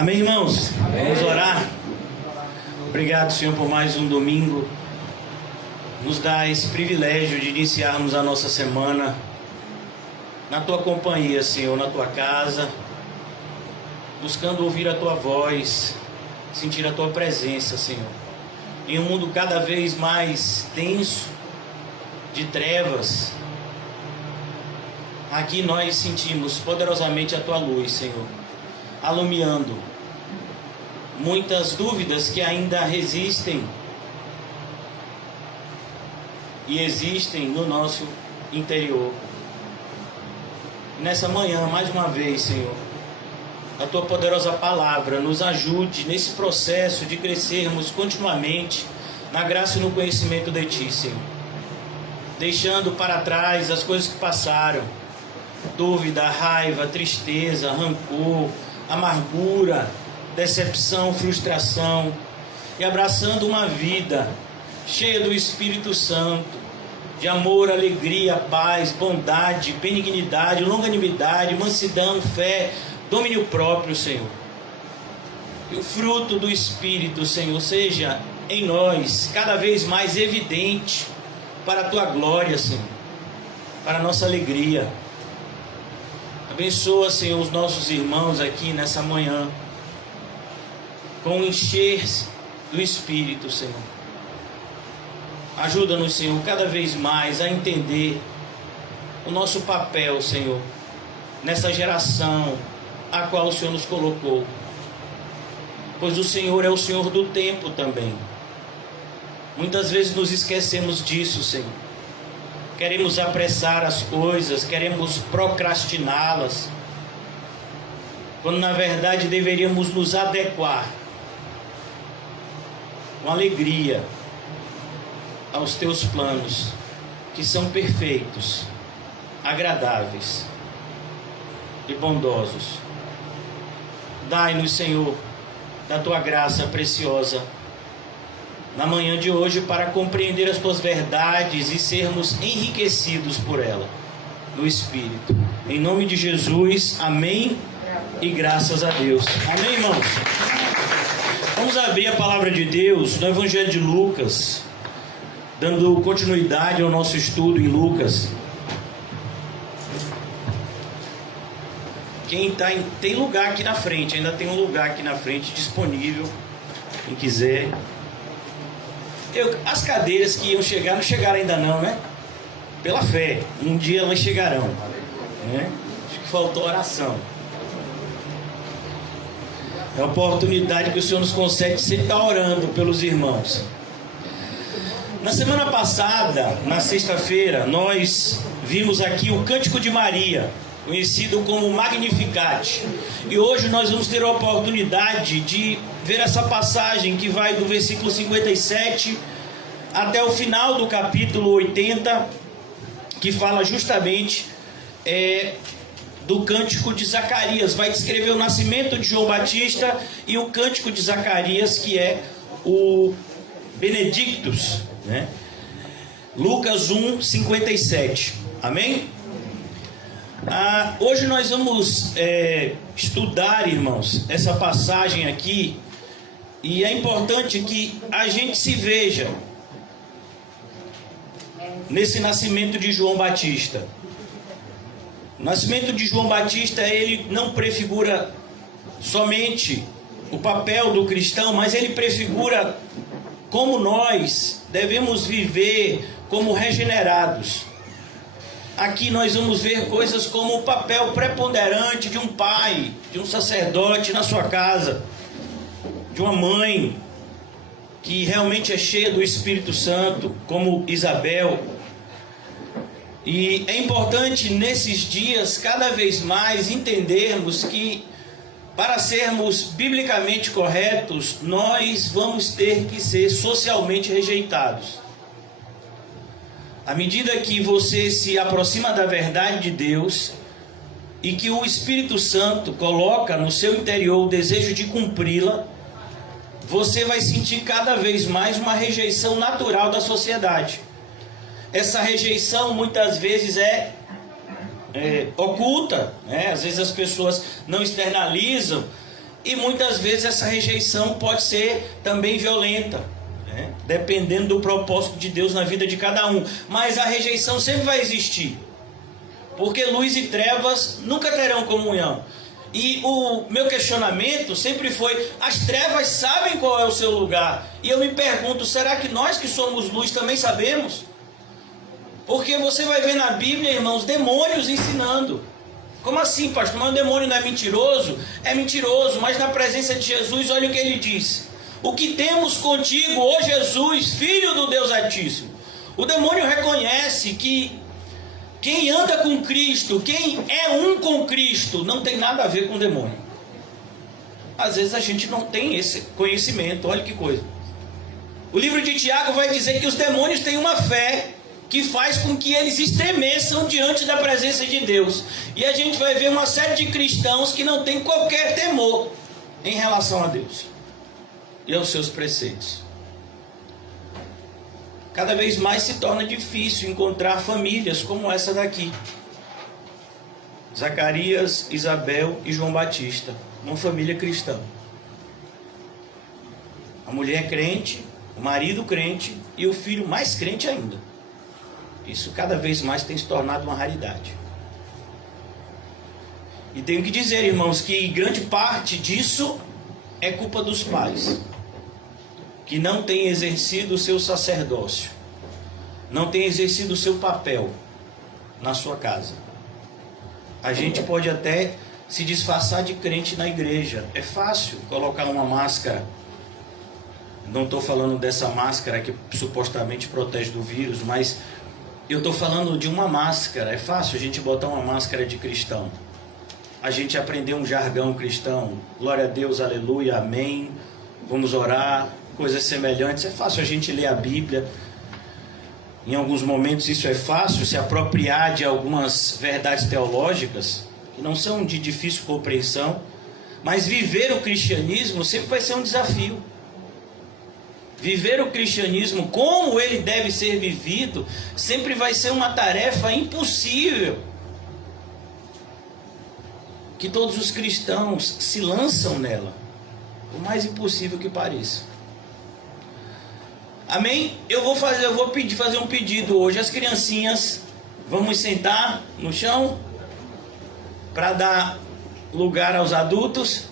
Amém, irmãos? Amém. Vamos orar. Obrigado, Senhor, por mais um domingo. Nos dá esse privilégio de iniciarmos a nossa semana na Tua companhia, Senhor, na Tua casa, buscando ouvir a Tua voz, sentir a Tua presença, Senhor. Em um mundo cada vez mais tenso, de trevas, aqui nós sentimos poderosamente a Tua luz, Senhor, alumiando muitas dúvidas que ainda resistem e existem no nosso interior. Nessa manhã, mais uma vez, Senhor, a Tua poderosa palavra nos ajude nesse processo de crescermos continuamente na graça e no conhecimento de Ti, Senhor, deixando para trás as coisas que passaram, dúvida, raiva, tristeza, rancor, amargura, decepção, frustração, e abraçando uma vida cheia do Espírito Santo, de amor, alegria, paz, bondade, benignidade, longanimidade, mansidão, fé, domínio próprio, Senhor. E o fruto do Espírito, Senhor, seja em nós cada vez mais evidente para a Tua glória, Senhor, para a nossa alegria. Abençoa, Senhor, os nossos irmãos aqui nessa manhã, com o encher-se do Espírito, Senhor. Ajuda-nos, Senhor, cada vez mais a entender o nosso papel, Senhor, nessa geração a qual o Senhor nos colocou. Pois o Senhor é o Senhor do tempo também. Muitas vezes nos esquecemos disso, Senhor. Queremos apressar as coisas, queremos procrastiná-las, quando na verdade deveríamos nos adequar com alegria aos Teus planos, que são perfeitos, agradáveis e bondosos. Dai-nos, Senhor, da Tua graça preciosa na manhã de hoje, para compreender as Tuas verdades e sermos enriquecidos por ela, no Espírito. Em nome de Jesus, amém e graças a Deus. Amém, irmãos? Vamos abrir a palavra de Deus no Evangelho de Lucas, dando continuidade ao nosso estudo em Lucas. Tem lugar aqui na frente, ainda tem um lugar aqui na frente disponível, quem quiser. As cadeiras que iam chegar não chegaram ainda não, né? Pela fé, um dia elas chegarão, né? Acho que faltou oração. É a oportunidade que o Senhor nos concede sempre estar orando pelos irmãos. Na semana passada, na sexta-feira, nós vimos aqui o Cântico de Maria, conhecido como Magnificat. E hoje nós vamos ter a oportunidade de ver essa passagem que vai do versículo 57 até o final do capítulo 80, que fala justamente do Cântico de Zacarias. Vai descrever o nascimento de João Batista e o Cântico de Zacarias, que é o Benedictus, né? Lucas 1, 57. Amém? Hoje nós vamos estudar, irmãos, essa passagem aqui, e é importante que a gente se veja nesse nascimento de João Batista. O nascimento de João Batista, ele não prefigura somente o papel do cristão, mas ele prefigura como nós devemos viver como regenerados. Aqui nós vamos ver coisas como o papel preponderante de um pai, de um sacerdote na sua casa, de uma mãe que realmente é cheia do Espírito Santo, como Isabel. E é importante nesses dias cada vez mais entendermos que, para sermos biblicamente corretos, nós vamos ter que ser socialmente rejeitados. À medida que você se aproxima da verdade de Deus e que o Espírito Santo coloca no seu interior o desejo de cumpri-la, você vai sentir cada vez mais uma rejeição natural da sociedade. Essa rejeição muitas vezes é oculta, né? Às vezes as pessoas não externalizam, E muitas vezes essa rejeição pode ser também violenta, né? Dependendo do propósito de Deus na vida de cada um. Mas a rejeição sempre vai existir, porque luz e trevas nunca terão comunhão. E o meu questionamento sempre foi: as trevas sabem qual é o seu lugar? E eu me pergunto, será que nós que somos luz também sabemos? Porque você vai ver na Bíblia, irmãos, demônios ensinando. Como assim, pastor? Mas o demônio não é mentiroso? É mentiroso, mas na presença de Jesus, olha o que ele diz: o que temos contigo, ó Jesus, Filho do Deus Altíssimo. O demônio reconhece que quem anda com Cristo, quem é um com Cristo, não tem nada a ver com o demônio. Às vezes a gente não tem esse conhecimento, olha que coisa. O livro de Tiago vai dizer que os demônios têm uma fé que faz com que eles estremeçam diante da presença de Deus. E a gente vai ver uma série de cristãos que não tem qualquer temor em relação a Deus e aos seus preceitos. Cada vez mais se torna difícil encontrar famílias como essa daqui. Zacarias, Isabel e João Batista, uma família cristã. A mulher crente, o marido crente e o filho mais crente ainda. Isso cada vez mais tem se tornado uma raridade. E tenho que dizer, irmãos, que grande parte disso é culpa dos pais, que não têm exercido o seu sacerdócio, não têm exercido o seu papel na sua casa. A gente pode até se disfarçar de crente na igreja. É fácil colocar uma máscara. Não estou falando dessa máscara que supostamente protege do vírus, mas eu estou falando de uma máscara. É fácil a gente botar uma máscara de cristão. A gente aprender um jargão cristão. Glória a Deus, aleluia, amém. Vamos orar, coisas semelhantes. É fácil a gente ler a Bíblia. Em alguns momentos isso é fácil, se apropriar de algumas verdades teológicas que não são de difícil compreensão. Mas viver o cristianismo sempre vai ser um desafio. Viver o cristianismo como ele deve ser vivido sempre vai ser uma tarefa impossível, que todos os cristãos se lançam nela, por mais impossível que pareça. Amém? Eu vou fazer um pedido hoje. As criancinhas, vamos sentar no chão para dar lugar aos adultos.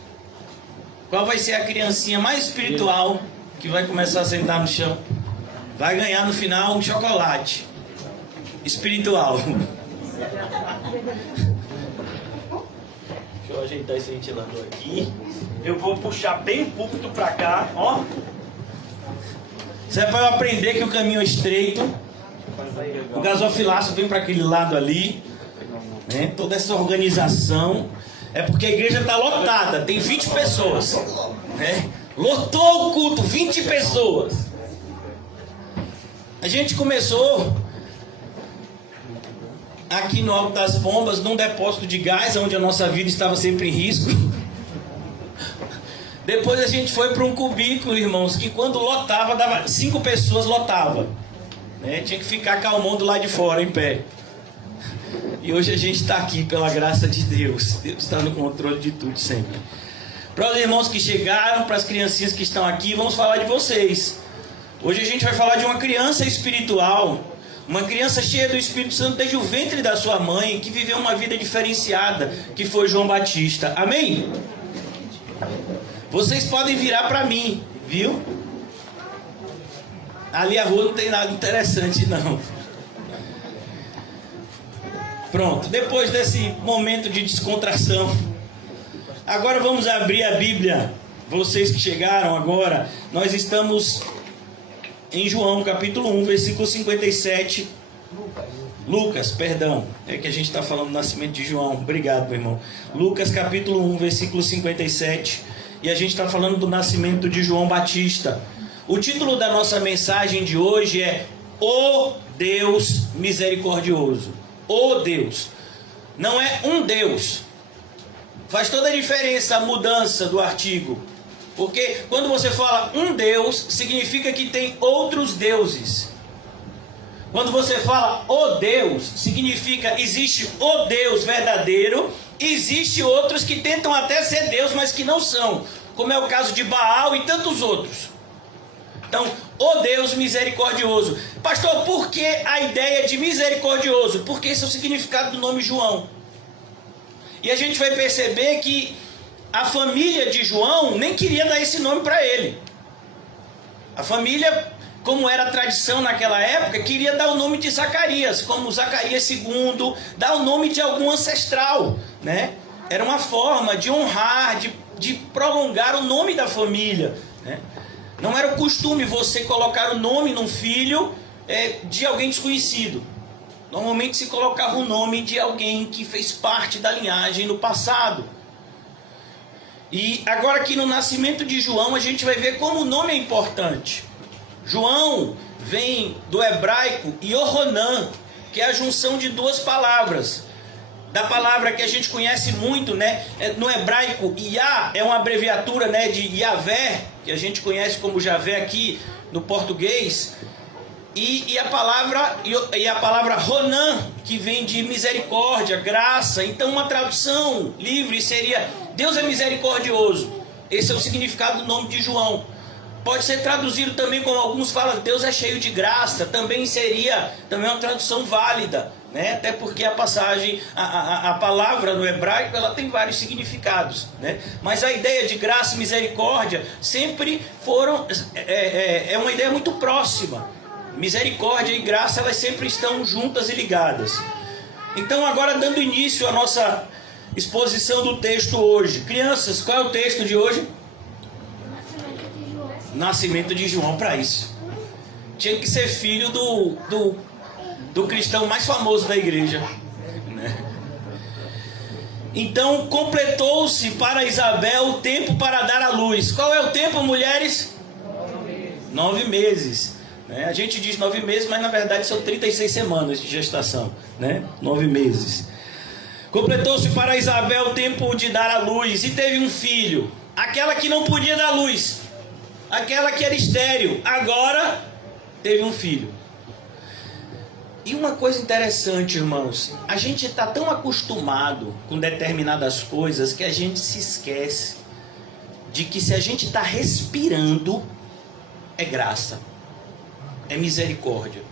Qual vai ser a criancinha mais espiritual que vai começar a sentar no chão? Vai ganhar no final um chocolate espiritual. Deixa eu ajeitar esse ventilador aqui. Eu vou puxar bem o púlpito para cá, ó. Isso é para eu aprender que o caminho é estreito. O gasofilaço vem para aquele lado ali, né? Toda essa organização é porque a igreja está lotada, tem 20 pessoas, né? Lotou o culto, 20 pessoas. A gente começou aqui no Alto das Pombas, num depósito de gás, onde a nossa vida estava sempre em risco. Depois a gente foi para um cubículo, irmãos, que quando lotava, dava 5 pessoas, lotava, né? Tinha que ficar calmando lá de fora, em pé. E hoje a gente está aqui pela graça de Deus. Deus está no controle de tudo sempre. Para os irmãos que chegaram, para as criancinhas que estão aqui, vamos falar de vocês. Hoje a gente vai falar de uma criança espiritual, uma criança cheia do Espírito Santo desde o ventre da sua mãe, que viveu uma vida diferenciada, que foi João Batista. Amém? Vocês podem virar para mim, viu? Ali a rua não tem nada interessante, não. Pronto, depois desse momento de descontração, agora vamos abrir a Bíblia. Vocês que chegaram agora, nós estamos em João capítulo 1, versículo 57. Lucas, perdão, é que a gente está falando do nascimento de João. Obrigado, meu irmão. Lucas capítulo 1, versículo 57. E a gente está falando do nascimento de João Batista. O título da nossa mensagem de hoje é O Deus Misericordioso. O Deus. Não é um Deus. Faz toda a diferença a mudança do artigo. Porque quando você fala um Deus, significa que tem outros deuses. Quando você fala o Deus, significa existe o Deus verdadeiro, existe outros que tentam até ser Deus, mas que não são, como é o caso de Baal e tantos outros. Então, o Deus misericordioso. Pastor, por que a ideia de misericordioso? Porque esse é o significado do nome João. E a gente vai perceber que a família de João nem queria dar esse nome para ele. A família, como era a tradição naquela época, queria dar o nome de Zacarias, como Zacarias II, dar o nome de algum ancestral, né? Era uma forma de honrar, de prolongar o nome da família, né? Não era o costume você colocar o nome num filho de alguém desconhecido. Normalmente se colocava o nome de alguém que fez parte da linhagem no passado. E agora aqui no nascimento de João a gente vai ver como o nome é importante. João vem do hebraico Yohanan, que é a junção de duas palavras. Da palavra que a gente conhece muito, né? No hebraico, Yah é uma abreviatura, né, de Yahvé, que a gente conhece como Javé aqui no português. E a palavra Ronan, que vem de misericórdia, graça. Então uma tradução livre seria Deus é misericordioso. Esse é o significado do nome de João. Pode ser traduzido também como alguns falam, Deus é cheio de graça. Também seria uma tradução válida, né? Até porque a passagem, a palavra no hebraico, ela tem vários significados, né? Mas a ideia de graça e misericórdia sempre foram, é uma ideia muito próxima. Misericórdia e graça, elas sempre estão juntas e ligadas. Então agora dando início à nossa exposição do texto hoje. Crianças, qual é o texto de hoje? Nascimento de João. Para isso tinha que ser filho do cristão mais famoso da igreja, né? Então completou-se para Isabel o tempo para dar à luz. Qual é o tempo, mulheres? 9 meses. A gente diz 9 meses, mas na verdade são 36 semanas de gestação, né? 9 meses. Completou-se para Isabel o tempo de dar à luz e teve um filho. Aquela que não podia dar luz, aquela que era estéril, agora teve um filho. E uma coisa interessante, irmãos, a gente está tão acostumado com determinadas coisas que a gente se esquece de que se a gente está respirando, é graça, é misericórdia.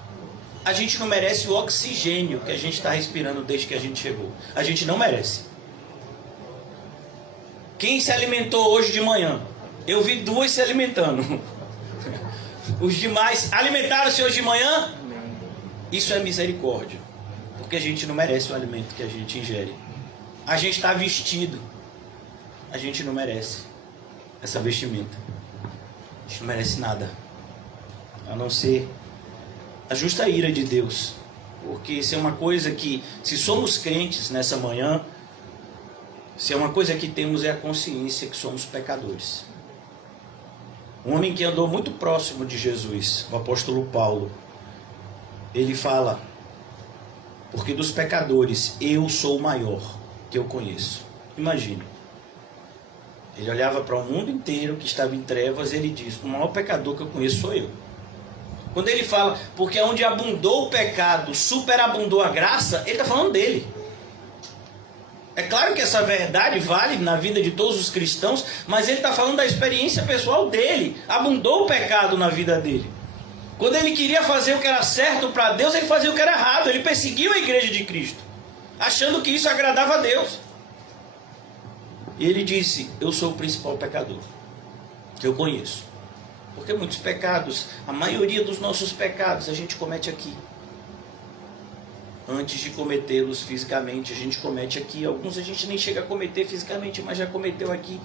A gente não merece o oxigênio que a gente está respirando desde que a gente chegou. A gente não merece. Quem se alimentou hoje de manhã? Eu vi 2 se alimentando. Os demais alimentaram-se hoje de manhã? Isso é misericórdia. Porque a gente não merece o alimento que a gente ingere. A gente está vestido. A gente não merece essa vestimenta. A gente não merece nada, a não ser a justa ira de Deus. Porque isso é uma coisa que, se somos crentes nessa manhã, se é uma coisa que temos é a consciência que somos pecadores. Um homem que andou muito próximo de Jesus, o apóstolo Paulo, ele fala: porque dos pecadores eu sou o maior que eu conheço. Imagine, ele olhava para o mundo inteiro que estava em trevas e ele diz: o maior pecador que eu conheço sou eu. Quando ele fala, porque onde abundou o pecado, superabundou a graça, ele está falando dele. É claro que essa verdade vale na vida de todos os cristãos, mas ele está falando da experiência pessoal dele. Abundou o pecado na vida dele. Quando ele queria fazer o que era certo para Deus, ele fazia o que era errado. Ele perseguiu a igreja de Cristo, achando que isso agradava a Deus. E ele disse: eu sou o principal pecador que eu conheço. Porque muitos pecados, a maioria dos nossos pecados, a gente comete aqui. Antes de cometê-los fisicamente, a gente comete aqui. Alguns a gente nem chega a cometer fisicamente, mas já cometeu aqui,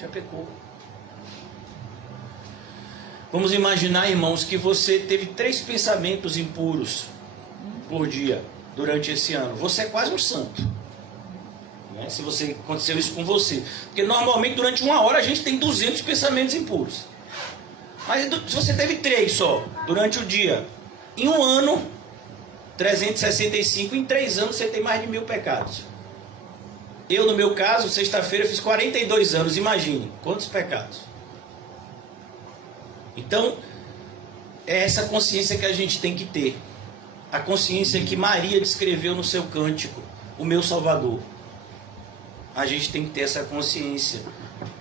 já pecou. Vamos imaginar, irmãos, que você teve 3 pensamentos impuros por dia durante esse ano. Você é quase um santo, né? Se aconteceu isso com você. Porque normalmente durante 1 hora a gente tem 200 pensamentos impuros. Mas se você teve 3 só durante o dia, em 1 ano, 365, em 3 anos você tem mais de 1000 pecados. Eu, no meu caso, sexta-feira fiz 42 anos, imagine quantos pecados. Então, é essa consciência que a gente tem que ter. a consciência que Maria descreveu no seu cântico, o meu Salvador. A gente tem que ter essa consciência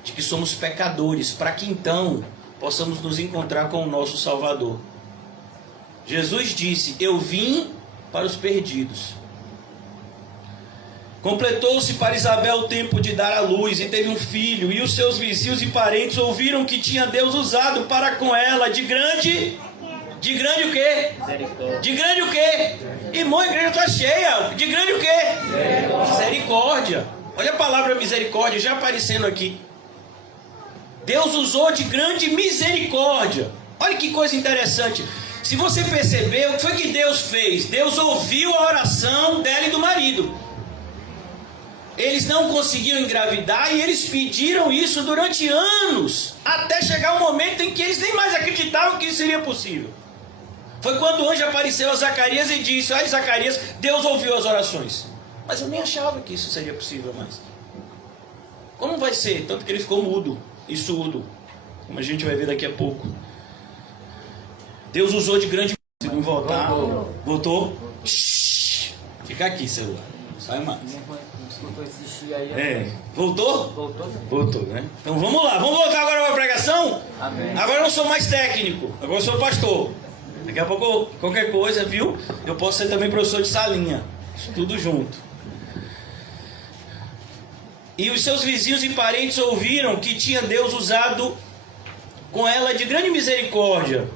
de que somos pecadores, para que então possamos nos encontrar com o nosso Salvador. Jesus disse: eu vim para os perdidos. Completou-se para Isabel o tempo de dar à luz e teve um filho, e os seus vizinhos e parentes ouviram que tinha Deus usado para com ela de grande o quê? De grande o quê? Irmão, a igreja está cheia. De grande o quê? Misericórdia. Olha a palavra misericórdia já aparecendo aqui. Deus usou de grande misericórdia. Olha que coisa interessante. Se você perceber, o que foi que Deus fez? Deus ouviu a oração dela e do marido. Eles não conseguiam engravidar e eles pediram isso durante anos, até chegar o momento em que eles nem mais acreditavam que isso seria possível. Foi quando o anjo apareceu a Zacarias e disse: olha, Zacarias, Deus ouviu as orações. Mas eu nem achava que isso seria possível mais. Como vai ser? Tanto que ele ficou mudo e surdo, como a gente vai ver daqui a pouco. Deus usou de grande... Se não voltar... Voltou? Shhh. Fica aqui, celular. Sai mais. Voltou? Voltou, né? Então vamos lá. Vamos voltar agora para a pregação? Amém. Agora eu não sou mais técnico. Agora eu sou pastor. Daqui a pouco, qualquer coisa, viu? Eu posso ser também professor de salinha. Isso tudo junto. E os seus vizinhos e parentes ouviram que tinha Deus usado com ela de grande misericórdia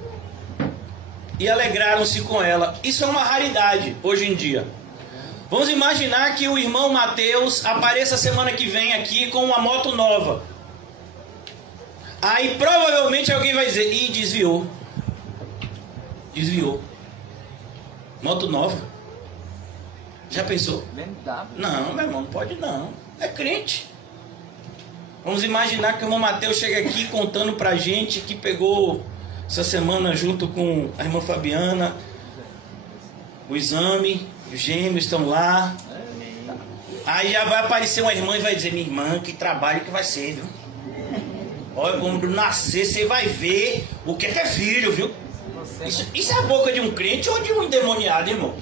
e alegraram-se com ela. Isso é uma raridade hoje em dia. Vamos imaginar que o irmão Mateus apareça semana que vem aqui com uma moto nova. Aí provavelmente alguém vai dizer: ih, desviou. Desviou. Moto nova. Já pensou? Não, meu irmão, não pode não. É crente. Vamos imaginar que o irmão Mateus chega aqui contando pra gente que pegou essa semana junto com a irmã Fabiana o exame, os gêmeos estão lá. Aí já vai aparecer uma irmã e vai dizer: minha irmã, que trabalho que vai ser, viu? Olha, quando nascer você vai ver o que é filho, viu? Isso é a boca de um crente ou de um endemoniado, irmão?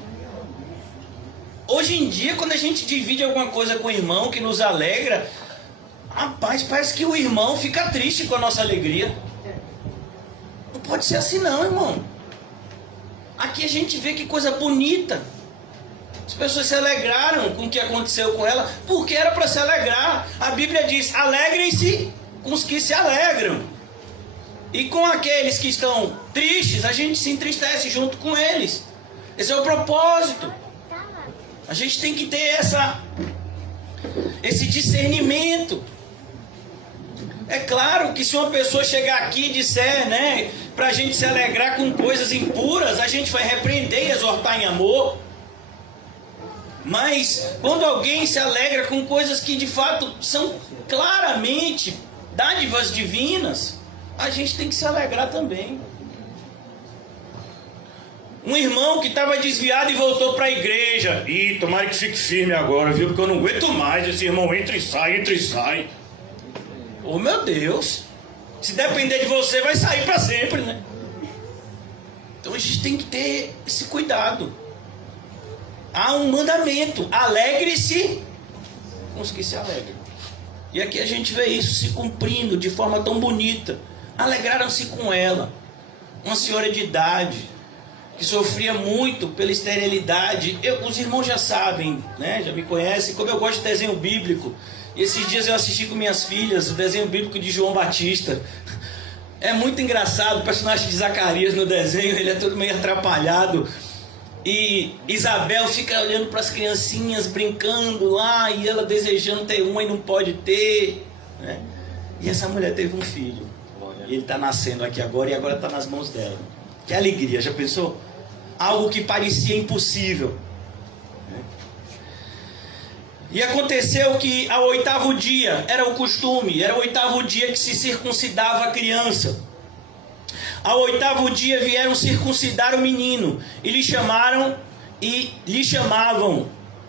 Hoje em dia, quando a gente divide alguma coisa com o irmão que nos alegra, rapaz, parece que o irmão fica triste com a nossa alegria. Não pode ser assim não, irmão. Aqui a gente vê que coisa bonita. As pessoas se alegraram com o que aconteceu com ela, porque era para se alegrar. A Bíblia diz: alegrem-se com os que se alegram. E com aqueles que estão tristes, a gente se entristece junto com eles. Esse é o propósito. A gente tem que ter esse discernimento. É claro que se uma pessoa chegar aqui e disser, né, pra gente se alegrar com coisas impuras, a gente vai repreender e exortar em amor. Mas quando alguém se alegra com coisas que de fato são claramente dádivas divinas, a gente tem que se alegrar também. Um irmão que estava desviado e voltou para a igreja. Ih, tomara que fique firme agora, viu? Porque eu não aguento mais esse irmão entra e sai, entra e sai. Oh, meu Deus. Se depender de você, vai sair para sempre, né? Então a gente tem que ter esse cuidado. Há um mandamento: alegre-se com os que se alegram. E aqui a gente vê isso se cumprindo de forma tão bonita. Alegraram-se com ela. Uma senhora de idade que sofria muito pela esterilidade. Os irmãos já sabem, né? Já me conhecem, como eu gosto de desenho bíblico. E esses dias eu assisti com minhas filhas o desenho bíblico de João Batista. É muito engraçado, o personagem de Zacarias no desenho, ele é todo meio atrapalhado. E Isabel fica olhando para as criancinhas brincando lá, e ela desejando ter uma e não pode ter, né? E essa mulher teve um filho. E ele está nascendo aqui agora, e agora está nas mãos dela. Que alegria, já pensou? Algo que parecia impossível. E aconteceu que ao 8º dia, era o costume, era o 8º dia que se circuncidava a criança. Ao 8º dia vieram circuncidar o menino, e lhe chamavam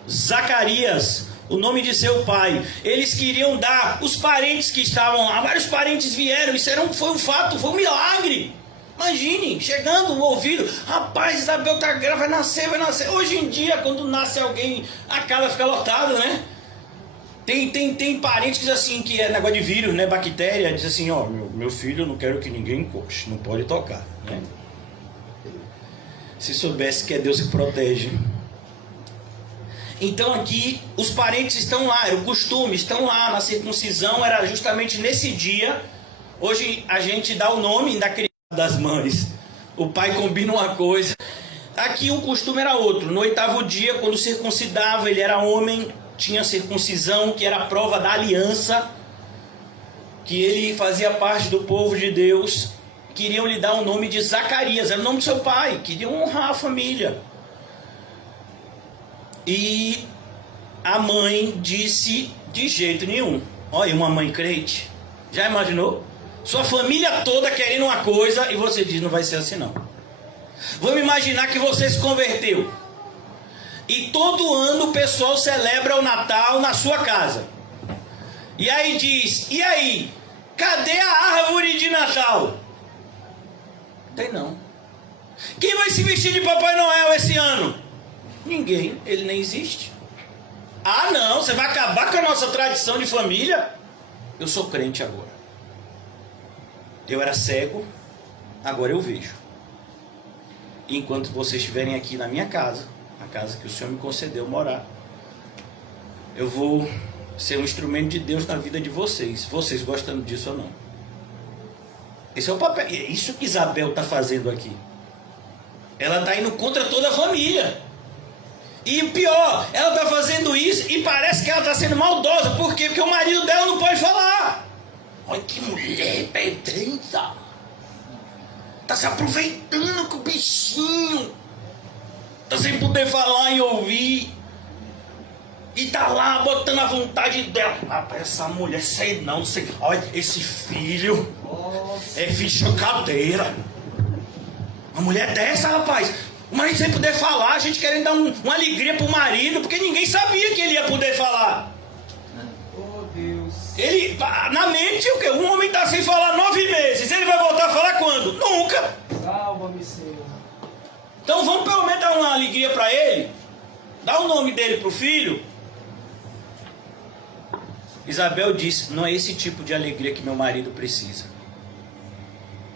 Zacarias, o nome de seu pai. Eles queriam dar, os parentes que estavam lá, vários parentes vieram, foi um fato, foi um milagre. Imagine, chegando o ouvido, rapaz, Isabel tá grávida, vai nascer. Hoje em dia, quando nasce alguém, a casa fica lotada, né? Tem parentes que diz assim, que é negócio de vírus, né, bactéria, diz assim, ó, meu filho, eu não quero que ninguém encoste, não pode tocar, né? Se soubesse que é Deus que protege. Então aqui, os parentes estão lá, era o costume, estão lá, na circuncisão era justamente nesse dia. Hoje a gente dá o nome da criança das mães, o pai combina uma coisa. Aqui o costume era outro, no 8º dia, quando circuncidava, ele era homem, tinha circuncisão, que era a prova da aliança, que ele fazia parte do povo de Deus. Queriam lhe dar o nome de Zacarias, era o nome do seu pai, queriam honrar a família. E a mãe disse, de jeito nenhum. Olha, uma mãe crente, já imaginou? Sua família toda querendo uma coisa e você diz, não vai ser assim não. Vamos imaginar que você se converteu. E todo ano o pessoal celebra o Natal na sua casa. E aí diz, e aí, cadê a árvore de Natal? Tem não. Quem vai se vestir de Papai Noel esse ano? Ninguém, ele nem existe. Ah não, você vai acabar com a nossa tradição de família? Eu sou crente agora. Eu era cego, agora eu vejo. E enquanto vocês estiverem aqui na minha casa, a casa que o Senhor me concedeu morar, eu vou ser um instrumento de Deus na vida de vocês, vocês gostando disso ou não. Esse é o papel, é isso que Isabel está fazendo aqui. Ela está indo contra toda a família. E pior, ela está fazendo isso e parece que ela está sendo maldosa. Por quê? Porque o marido dela não pode falar. Olha que mulher pedrenta. Está se aproveitando com o bichinho. Está sem poder falar e ouvir. E está lá botando a vontade dela. Rapaz, essa mulher, sei não, sei. Olha, esse filho. Nossa. É filho de chocadeira. Uma mulher dessa, rapaz. O marido sem poder falar, a gente querendo dar uma alegria pro marido, porque ninguém sabia que ele ia poder falar. Oh, Deus. Ele, na mente, o quê? Um homem está sem falar 9 meses. Ele vai voltar a falar quando? Nunca. Salva-me, Senhor. Então vamos pelo menos dar uma alegria para ele. Dar o nome dele pro filho. Isabel disse, não é esse tipo de alegria que meu marido precisa.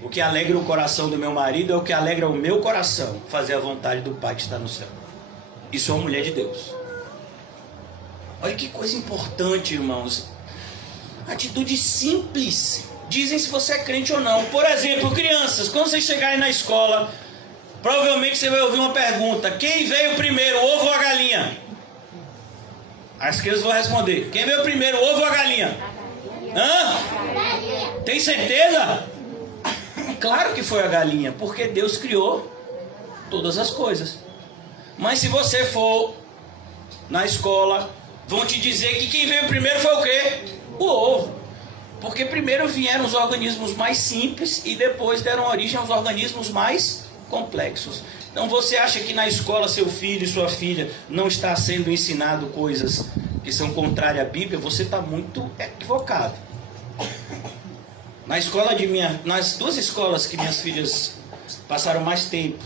O que alegra o coração do meu marido é o que alegra o meu coração, fazer a vontade do Pai que está no céu. Isso é uma mulher de Deus. Olha que coisa importante, irmãos. Atitude simples. Dizem se você é crente ou não. Por exemplo, crianças, quando vocês chegarem na escola, provavelmente você vai ouvir uma pergunta. Quem veio primeiro, o ovo ou a galinha? As crianças vão responder. Quem veio primeiro, o ovo ou a galinha? Hã? Tem certeza? Claro que foi a galinha, porque Deus criou todas as coisas. Mas se você for na escola, vão te dizer que quem veio primeiro foi o quê? O ovo. Porque primeiro vieram os organismos mais simples e depois deram origem aos organismos mais complexos. Então você acha que na escola seu filho e sua filha não está sendo ensinado coisas que são contrárias à Bíblia? Você está muito equivocado. Nas 2 escolas que minhas filhas passaram mais tempo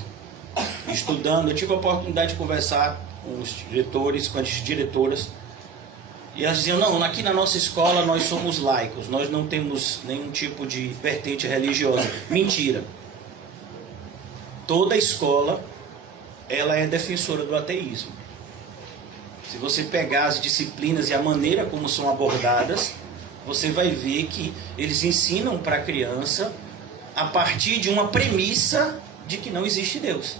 estudando, eu tive a oportunidade de conversar com os diretores, com as diretoras, e elas diziam, não, aqui na nossa escola nós somos laicos, nós não temos nenhum tipo de vertente religiosa. Mentira. Toda escola, ela é defensora do ateísmo. Se você pegar as disciplinas e a maneira como são abordadas, você vai ver que eles ensinam para a criança a partir de uma premissa de que não existe Deus.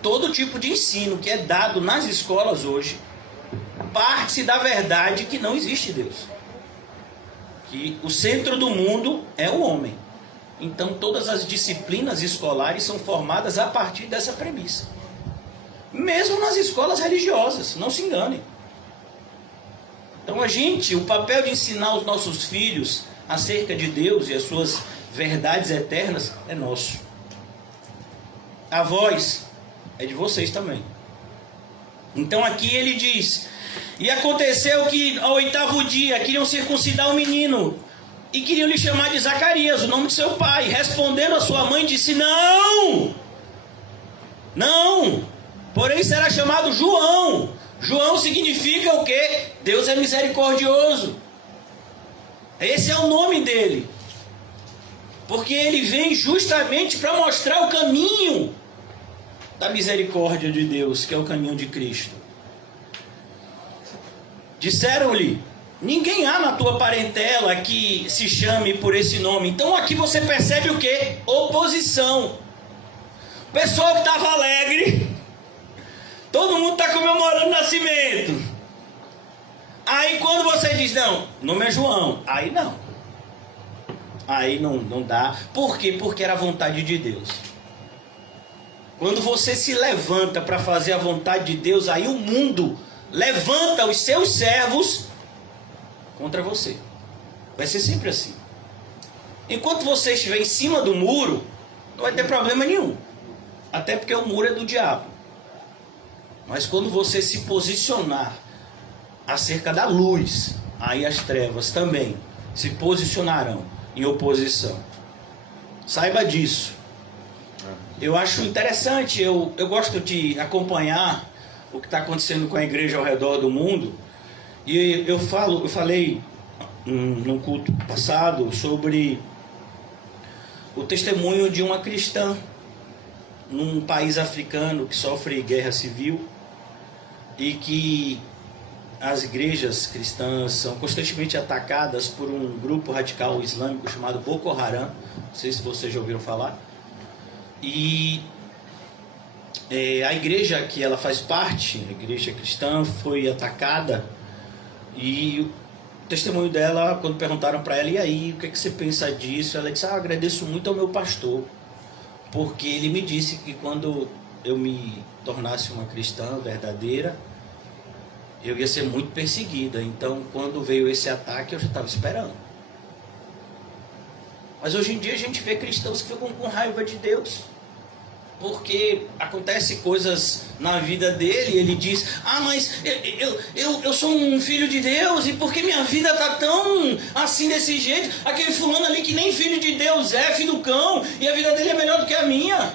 Todo tipo de ensino que é dado nas escolas hoje parte-se da verdade que não existe Deus. Que o centro do mundo é o homem. Então todas as disciplinas escolares são formadas a partir dessa premissa. Mesmo nas escolas religiosas, não se engane. Então o papel de ensinar os nossos filhos acerca de Deus e as suas verdades eternas é nosso. A voz é de vocês também. Então aqui ele diz, e aconteceu que ao 8º dia queriam circuncidar o menino, e queriam lhe chamar de Zacarias, o nome de seu pai. Respondendo a sua mãe, disse: não, não, porém será chamado João. João significa o quê? Deus é misericordioso. Esse é o nome dele, porque ele vem justamente para mostrar o caminho da misericórdia de Deus, que é o caminho de Cristo. Disseram-lhe: ninguém há na tua parentela que se chame por esse nome. Então aqui você percebe o quê? Oposição. O pessoal que estava alegre, todo mundo está comemorando o nascimento. Aí quando você diz: não, o nome é João, aí não. Aí não dá. Por quê? Porque era a vontade de Deus. Quando você se levanta para fazer a vontade de Deus, aí o mundo levanta os seus servos contra você. Vai ser sempre assim. Enquanto você estiver em cima do muro, não vai ter problema nenhum. Até porque o muro é do diabo. Mas quando você se posicionar acerca da luz, aí as trevas também se posicionarão em oposição. Saiba disso. Eu acho interessante, eu gosto de acompanhar o que está acontecendo com a igreja ao redor do mundo. E eu falei num culto passado sobre o testemunho de uma cristã num país africano que sofre guerra civil e que as igrejas cristãs são constantemente atacadas por um grupo radical islâmico chamado Boko Haram. Não sei se vocês já ouviram falar. E a igreja que ela faz parte, a igreja cristã, foi atacada. E o testemunho dela, quando perguntaram para ela: e aí, o que você pensa disso? Ela disse: agradeço muito ao meu pastor, porque ele me disse que quando eu me tornasse uma cristã verdadeira, eu ia ser muito perseguida. Então, quando veio esse ataque, eu já estava esperando. Mas hoje em dia a gente vê cristãos que ficam com raiva de Deus, porque acontece coisas na vida dele e ele diz: mas eu sou um filho de Deus, e por que minha vida está tão assim desse jeito? Aquele fulano ali que nem filho de Deus é, filho do cão, e a vida dele é melhor do que a minha.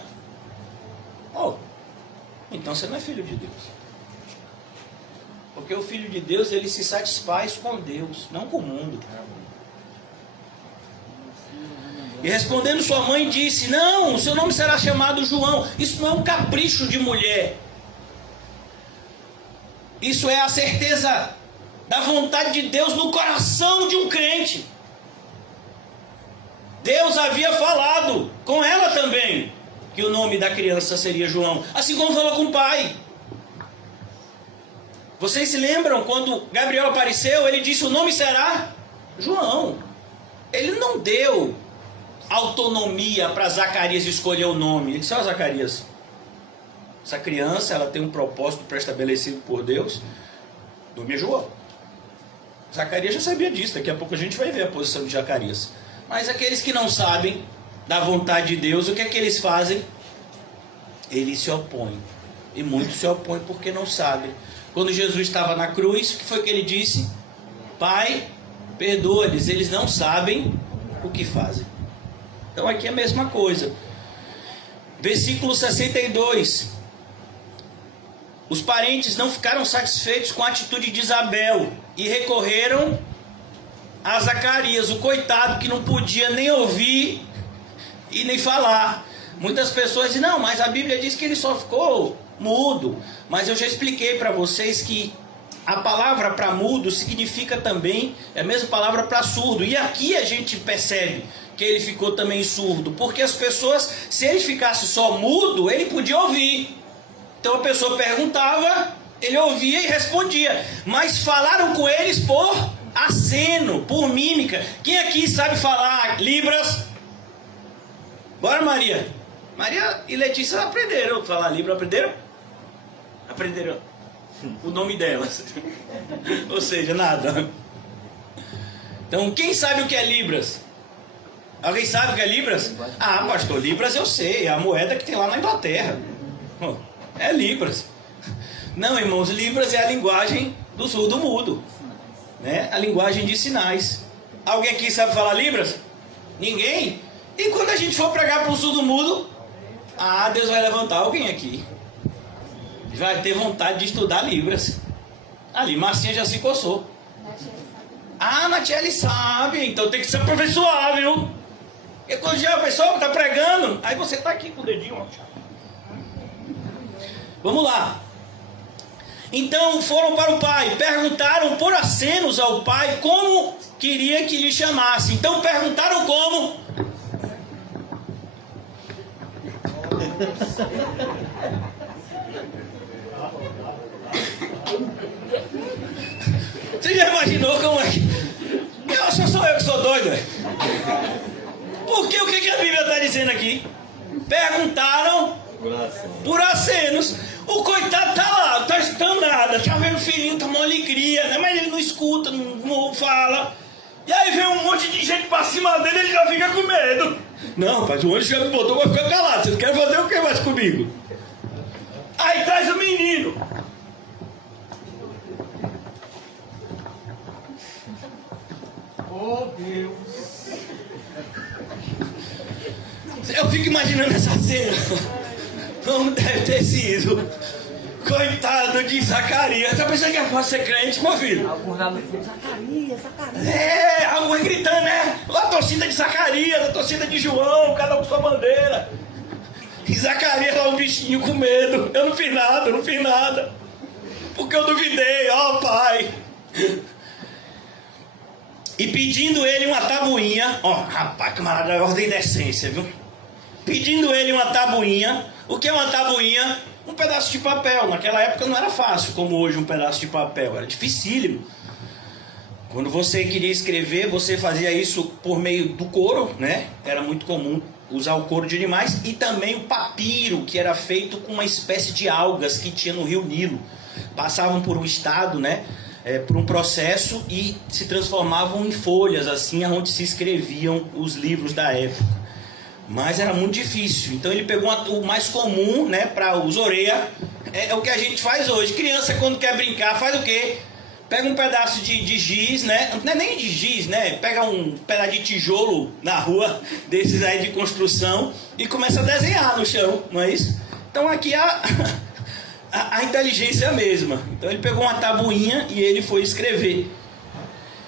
Então você não é filho de Deus. Porque o filho de Deus, ele se satisfaz com Deus, não com o mundo. E respondendo sua mãe disse: não, o seu nome será chamado João. Isso não é um capricho de mulher. Isso é a certeza da vontade de Deus no coração de um crente. Deus havia falado com ela também que o nome da criança seria João, assim como falou com o pai. Vocês se lembram quando Gabriel apareceu? Ele disse: o nome será João. Ele não deu autonomia para Zacarias escolher o nome. Ele disse: Zacarias, essa criança, ela tem um propósito pré-estabelecido por Deus. O nome é João. Zacarias já sabia disso. Daqui a pouco a gente vai ver a posição de Zacarias. Mas aqueles que não sabem da vontade de Deus, o que é que eles fazem? Eles se opõem. E muitos se opõem porque não sabem. Quando Jesus estava na cruz, o que foi que ele disse? Pai, perdoa-lhes, eles não sabem o que fazem. Então aqui é a mesma coisa. Versículo 62. Os parentes não ficaram satisfeitos com a atitude de Isabel e recorreram a Zacarias, o coitado que não podia nem ouvir e nem falar. Muitas pessoas dizem: não, mas a Bíblia diz que ele só ficou mudo. Mas eu já expliquei para vocês que a palavra para mudo significa também, é a mesma palavra para surdo. E aqui a gente percebe que ele ficou também surdo, porque as pessoas, se ele ficasse só mudo, ele podia ouvir. Então a pessoa perguntava, ele ouvia e respondia. Mas falaram com eles por aceno, por mímica. Quem aqui sabe falar Libras? Bora, Maria. Maria e Letícia aprenderam a falar Libras, aprenderam? Aprenderam o nome delas. Ou seja, nada. Então, quem sabe o que é Libras? Alguém sabe o que é Libras? Ah, pastor, Libras eu sei, é a moeda que tem lá na Inglaterra. É Libras. Não, irmãos, Libras é a linguagem do surdo mudo, né? A linguagem de sinais. Alguém aqui sabe falar Libras? Ninguém? E quando a gente for pregar para o surdo-mudo, Deus vai levantar alguém aqui. Vai ter vontade de estudar Libras. Ali, Marcinha já se coçou. Natiele sabe, então tem que se aperfeiçoar, viu? Porque quando já a pessoa está pregando, aí você está aqui com o dedinho, ó. Vamos lá. Então foram para o pai, perguntaram por acenos ao pai como queria que lhe chamasse. Então perguntaram como? Você já imaginou como é que... Só sou eu que sou doido, velho. Porque o que a Bíblia está dizendo aqui? Perguntaram por acenos. O coitado tá lá, tá escutando nada, tá vendo o filhinho, tá uma alegria, né? Mas ele não escuta, não fala. E aí vem um monte de gente pra cima dele, ele já fica com medo. Não, rapaz, o anjo já me botou, vai ficar calado. Vocês querem fazer o que mais comigo? Aí traz o menino. Oh, Deus. Eu fico imaginando essa cena. Como deve ter sido. Coitado de Zacarias. Tá pensando que é fácil ser crente, meu filho? Alguns lá no fundo, Zacarias. Alguns gritando, né? A torcida de Zacarias, a torcida de João, cada um com sua bandeira. E Zacarias lá, um bichinho com medo. Eu não fiz nada. Porque eu duvidei, pai. E pedindo ele uma tabuinha. Rapaz, camarada, é ordem e decência, viu? Pedindo ele uma tabuinha. O que é uma tabuinha? Um pedaço de papel. Naquela época não era fácil como hoje um pedaço de papel. Era dificílimo. Quando você queria escrever, você fazia isso por meio do couro, né? Era muito comum usar o couro de animais. E também o papiro, que era feito com uma espécie de algas que tinha no rio Nilo. Passavam por um estado, né? Por um processo e se transformavam em folhas, assim, onde se escreviam os livros da época. Mas era muito difícil. Então ele pegou o mais comum, né, para os orelha. É o que a gente faz hoje. Criança, quando quer brincar, faz o quê? Pega um pedaço de giz, né? Não é nem de giz, né? Pega um pedaço de tijolo na rua, desses aí de construção, e começa a desenhar no chão, não é isso? Então aqui a inteligência é a mesma. Então ele pegou uma tabuinha e ele foi escrever.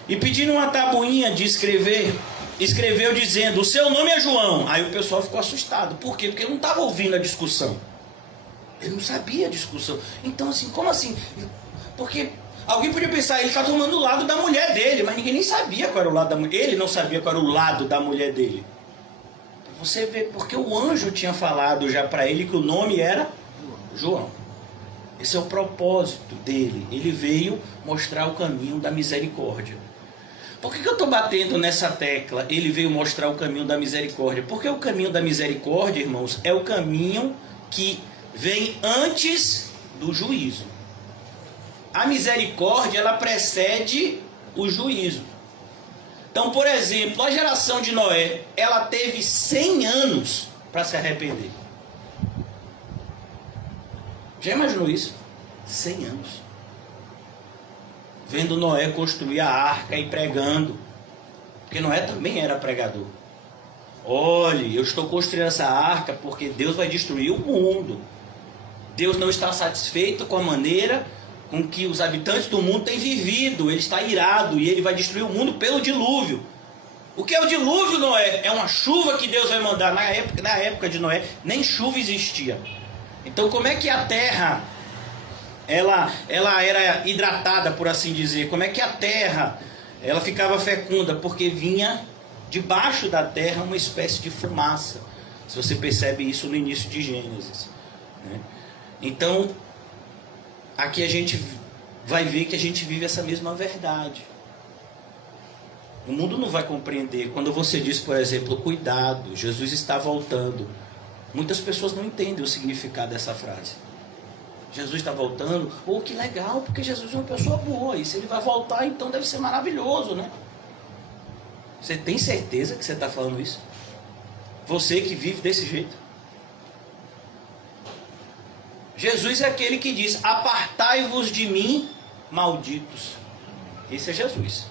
E pedindo uma tabuinha de escrever, escreveu dizendo: o seu nome é João. Aí o pessoal ficou assustado. Por quê? Porque ele não estava ouvindo a discussão. Ele não sabia a discussão. Então assim, como assim? Porque alguém podia pensar, ele está tomando o lado da mulher dele, mas ninguém nem sabia qual era o lado da mulher. Ele não sabia qual era o lado da mulher dele. Você vê, porque o anjo tinha falado já para ele que o nome era João. Esse é o propósito dele. Ele veio mostrar o caminho da misericórdia. Por que eu estou batendo nessa tecla? Ele veio mostrar o caminho da misericórdia. Porque o caminho da misericórdia, irmãos, é o caminho que vem antes do juízo. A misericórdia, ela precede o juízo. Então, por exemplo, a geração de Noé, ela teve 100 anos para se arrepender. Já imaginou isso? 100 anos. Vendo Noé construir a arca e pregando. Porque Noé também era pregador. Olhe, eu estou construindo essa arca porque Deus vai destruir o mundo. Deus não está satisfeito com a maneira com que os habitantes do mundo têm vivido. Ele está irado e ele vai destruir o mundo pelo dilúvio. O que é o dilúvio, Noé? É uma chuva que Deus vai mandar. Na época de Noé, nem chuva existia. Então como é que a terra ela era hidratada, por assim dizer? Como é que a terra ela ficava fecunda? Porque vinha debaixo da terra uma espécie de fumaça. Se você percebe isso no início de Gênesis, né? Então aqui a gente vai ver que a gente vive essa mesma verdade. O mundo não vai compreender. Quando você diz, por exemplo, cuidado, Jesus está voltando. Muitas pessoas não entendem o significado dessa frase. Jesus está voltando. Que legal, porque Jesus é uma pessoa boa. E se ele vai voltar, então deve ser maravilhoso, né? Você tem certeza que você está falando isso? Você que vive desse jeito. Jesus é aquele que diz: apartai-vos de mim, malditos. Esse é Jesus.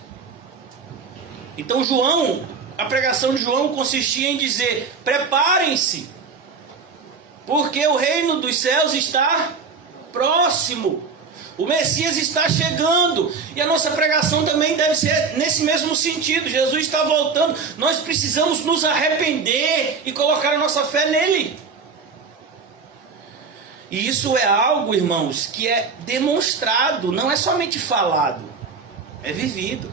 Então a pregação de João consistia em dizer: preparem-se, porque o reino dos céus está próximo. O Messias está chegando. E a nossa pregação também deve ser nesse mesmo sentido. Jesus está voltando. Nós precisamos nos arrepender e colocar a nossa fé nele. E isso é algo, irmãos, que é demonstrado, não é somente falado, é vivido.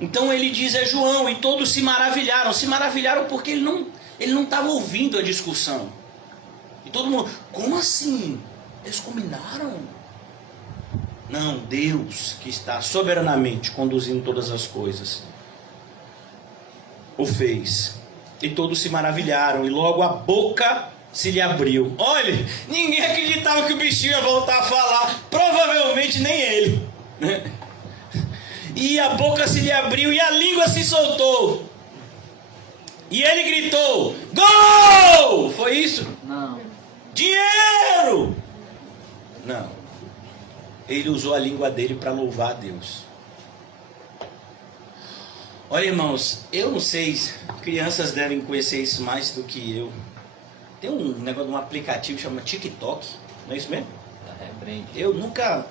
Então ele diz a João, e todos se maravilharam. Se maravilharam porque ele não estava ouvindo a discussão. E todo mundo, como assim? Eles combinaram? Não, Deus que está soberanamente conduzindo todas as coisas o fez. E todos se maravilharam, e logo a boca se lhe abriu. Olha, ninguém acreditava que o bichinho ia voltar a falar. Provavelmente nem ele, né? E a boca se lhe abriu e a língua se soltou. E ele gritou: gol! Foi isso? Não. Dinheiro! Não. Ele usou a língua dele para louvar a Deus. Olha, irmãos, eu não sei, crianças devem conhecer isso mais do que eu. Tem um negócio de um aplicativo que chama TikTok, não é isso mesmo? Eu nunca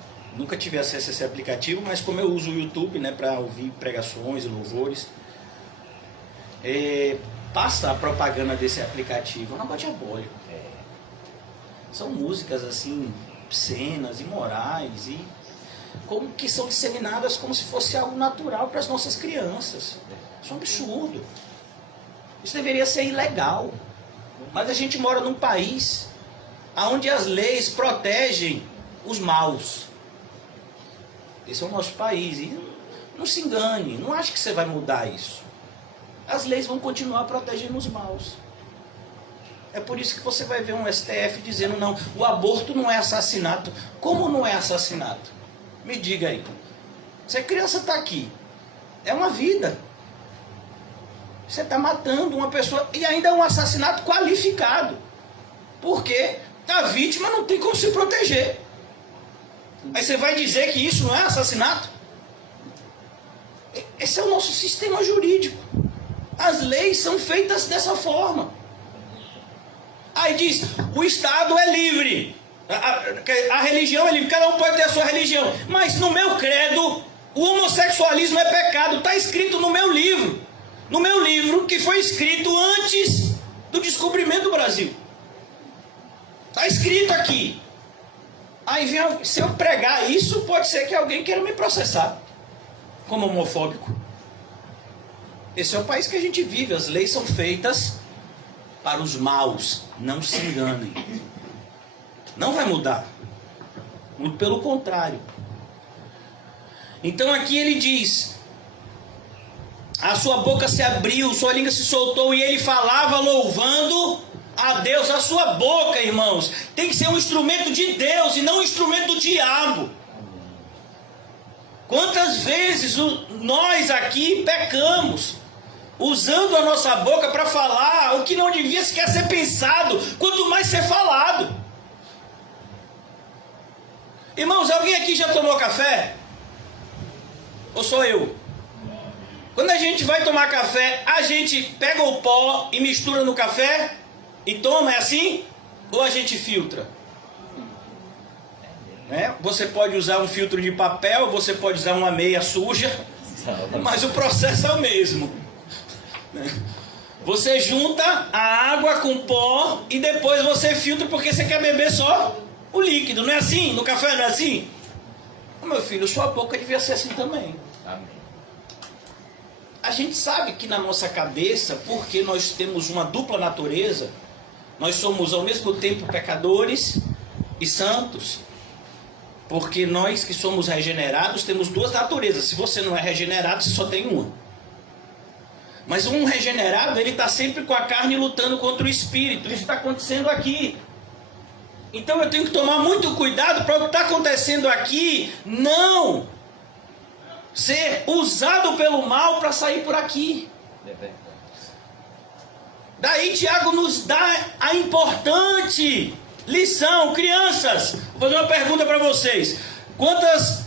tive acesso a esse aplicativo, mas como eu uso o YouTube, né, para ouvir pregações e louvores, passa a propaganda desse aplicativo. É um negócio diabólico. São músicas assim, obscenas, imorais, e como que são disseminadas como se fosse algo natural para as nossas crianças. Isso é um absurdo. Isso deveria ser ilegal. Mas a gente mora num país onde as leis protegem os maus. Esse é o nosso país. E não se engane, não ache que você vai mudar isso. As leis vão continuar protegendo os maus. É por isso que você vai ver um STF dizendo: não, o aborto não é assassinato. Como não é assassinato? Me diga aí. Se a criança está aqui, é uma vida. Você está matando uma pessoa, e ainda é um assassinato qualificado. Porque a vítima não tem como se proteger. Aí você vai dizer que isso não é assassinato? Esse é o nosso sistema jurídico. As leis são feitas dessa forma. Aí diz: o Estado é livre, a religião é livre, cada um pode ter a sua religião. Mas no meu credo, o homossexualismo é pecado. Está escrito no meu livro. No meu livro, que foi escrito antes do descobrimento do Brasil. Está escrito aqui. Aí vem, se eu pregar isso, pode ser que alguém queira me processar como homofóbico. Esse é o país que a gente vive. As leis são feitas para os maus. Não se enganem. Não vai mudar. Muito pelo contrário. Então aqui ele diz: a sua boca se abriu, sua língua se soltou, e ele falava louvando a Deus. A sua boca, irmãos, tem que ser um instrumento de Deus e não um instrumento do diabo. Quantas vezes nós aqui pecamos, usando a nossa boca para falar o que não devia sequer ser pensado, quanto mais ser falado. Irmãos, alguém aqui já tomou café? Ou sou eu? Quando a gente vai tomar café, a gente pega o pó e mistura no café e toma, é assim? Ou a gente filtra? Né? Você pode usar um filtro de papel, você pode usar uma meia suja, mas o processo é o mesmo. Você junta a água com pó e depois você filtra, porque você quer beber só o líquido, não é assim? No café não é assim? Meu filho, sua boca devia ser assim também. Amém. A gente sabe que na nossa cabeça, porque nós temos uma dupla natureza, nós somos ao mesmo tempo pecadores e santos. Porque nós que somos regenerados temos duas naturezas. Se você não é regenerado, você só tem uma. Mas um regenerado, ele está sempre com a carne lutando contra o espírito. Isso está acontecendo aqui. Então eu tenho que tomar muito cuidado para o que está acontecendo aqui não ser usado pelo mal para sair por aqui. Daí Tiago nos dá a importante lição. Crianças, vou fazer uma pergunta para vocês. Quantas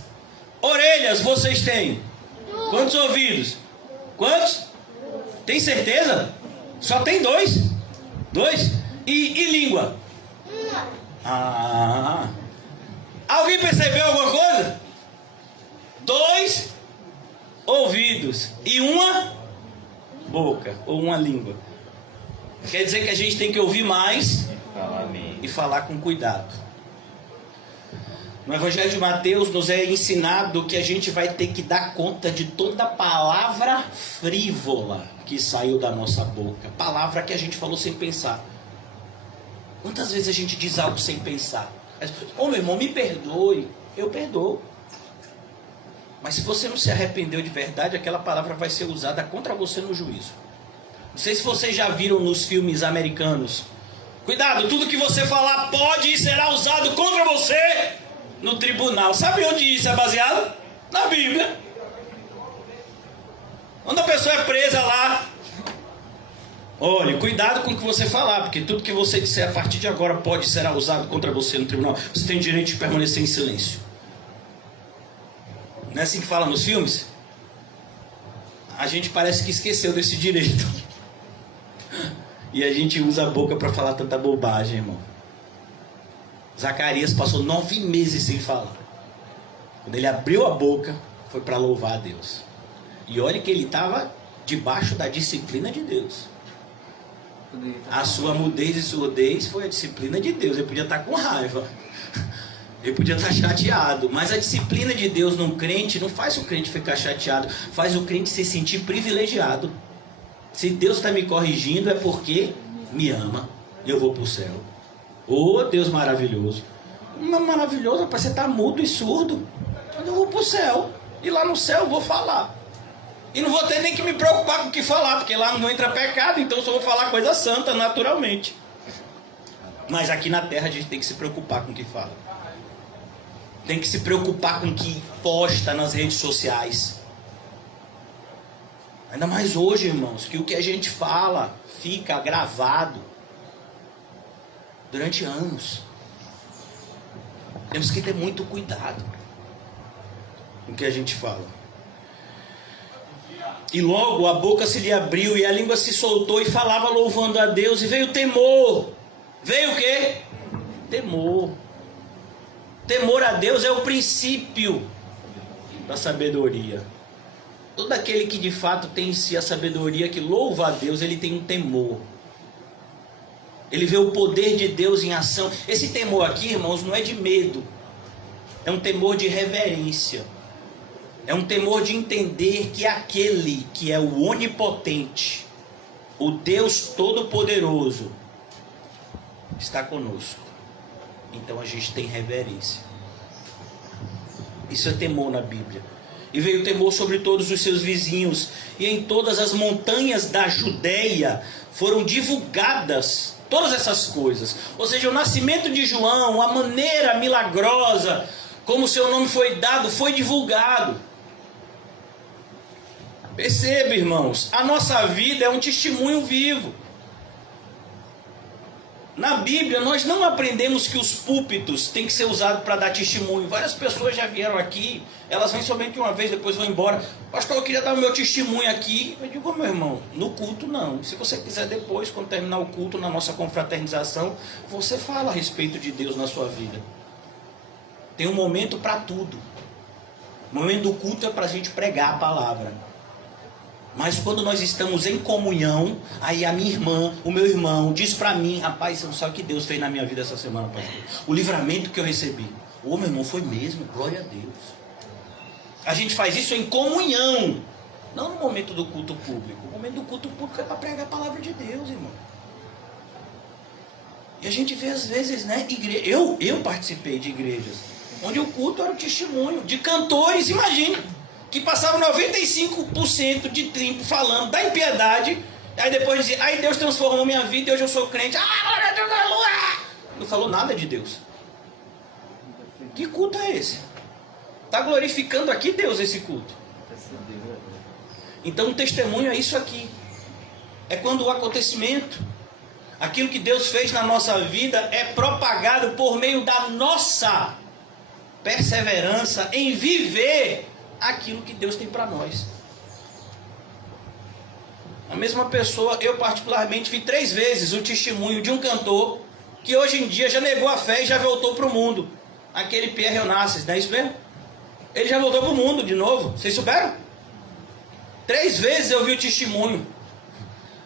orelhas vocês têm? 2. Quantos ouvidos? Quantos? Tem certeza? Só tem dois? Dois? E língua? Ah. Alguém percebeu alguma coisa? 2 ouvidos e uma boca ou uma língua. Quer dizer que a gente tem que ouvir mais e falar com cuidado. No Evangelho de Mateus nos é ensinado que a gente vai ter que dar conta de toda palavra frívola que saiu da nossa boca. Palavra que a gente falou sem pensar. Quantas vezes a gente diz algo sem pensar? Ô, meu irmão, me perdoe. Eu perdoo. Mas se você não se arrependeu de verdade, aquela palavra vai ser usada contra você no juízo. Não sei se vocês já viram nos filmes americanos. Cuidado, tudo que você falar pode e será usado contra você no tribunal. Sabe onde isso é baseado? Na Bíblia. Quando a pessoa é presa lá, olha, cuidado com o que você falar, porque tudo que você disser a partir de agora pode e será usado contra você no tribunal. Você tem direito de permanecer em silêncio. Não é assim que fala nos filmes? A gente parece que esqueceu desse direito. E a gente usa a boca para falar tanta bobagem, irmão. Zacarias passou 9 meses sem falar. Quando ele abriu a boca, foi para louvar a Deus. E olha que ele estava debaixo da disciplina de Deus. A sua mudez e surdez foi a disciplina de Deus. Ele podia estar com raiva. Ele podia estar chateado. Mas a disciplina de Deus num crente não faz o crente ficar chateado. Faz o crente se sentir privilegiado. Se Deus está me corrigindo é porque me ama. Eu vou para o céu. Oh, Deus maravilhoso. Maravilhoso, rapaz, você está mudo e surdo. Eu vou para o céu. E lá no céu eu vou falar. E não vou ter nem que me preocupar com o que falar, porque lá não entra pecado, então eu só vou falar coisa santa naturalmente. Mas aqui na terra a gente tem que se preocupar com o que fala. Tem que se preocupar com o que posta nas redes sociais. Ainda mais hoje, irmãos, que o que a gente fala fica gravado durante anos. Temos que ter muito cuidado com o que a gente fala. E logo a boca se lhe abriu e a língua se soltou e falava louvando a Deus. E veio temor. Veio o quê? Temor. Temor a Deus é o princípio da sabedoria. Todo aquele que de fato tem em si a sabedoria, que louva a Deus, ele tem um temor. Ele vê o poder de Deus em ação. Esse temor aqui, irmãos, não é de medo. É um temor de reverência. É um temor de entender que aquele que é o onipotente, o Deus todo-poderoso, está conosco. Então a gente tem reverência. Isso é temor na Bíblia. E veio temor sobre todos os seus vizinhos. E em todas as montanhas da Judéia foram divulgadas todas essas coisas. Ou seja, o nascimento de João, a maneira milagrosa como seu nome foi dado, foi divulgado. Perceba, irmãos, a nossa vida é um testemunho vivo. Na Bíblia, nós não aprendemos que os púlpitos têm que ser usados para dar testemunho. Várias pessoas já vieram aqui, elas vêm somente uma vez, depois vão embora. Pastor, eu queria dar o meu testemunho aqui. Eu digo, meu irmão, no culto não. Se você quiser depois, quando terminar o culto, na nossa confraternização, você fala a respeito de Deus na sua vida. Tem um momento para tudo. O momento do culto é para a gente pregar a palavra. Mas quando nós estamos em comunhão, aí a minha irmã, o meu irmão, diz para mim, rapaz, você não sabe o que Deus fez na minha vida essa semana, pastor. O livramento que eu recebi. Ô, meu irmão, foi mesmo, glória a Deus. A gente faz isso em comunhão, não no momento do culto público. O momento do culto público é para pregar a palavra de Deus, irmão. E a gente vê às vezes, né, eu participei de igrejas onde o culto era o testemunho de cantores, imagina, que passavam 95% de tempo falando da impiedade, aí depois dizia, aí Deus transformou minha vida e hoje eu sou crente. Não falou nada de Deus. Que culto é esse? Está glorificando aqui Deus esse culto. Então o testemunho é isso aqui. É quando o acontecimento, aquilo que Deus fez na nossa vida é propagado por meio da nossa perseverança em viver aquilo que Deus tem para nós. A mesma pessoa, eu particularmente vi 3 vezes o testemunho de um cantor que hoje em dia já negou a fé e já voltou para o mundo. Aquele Pierre Onassis, não é isso mesmo? Ele já voltou para o mundo de novo. Vocês souberam? 3 vezes eu vi o testemunho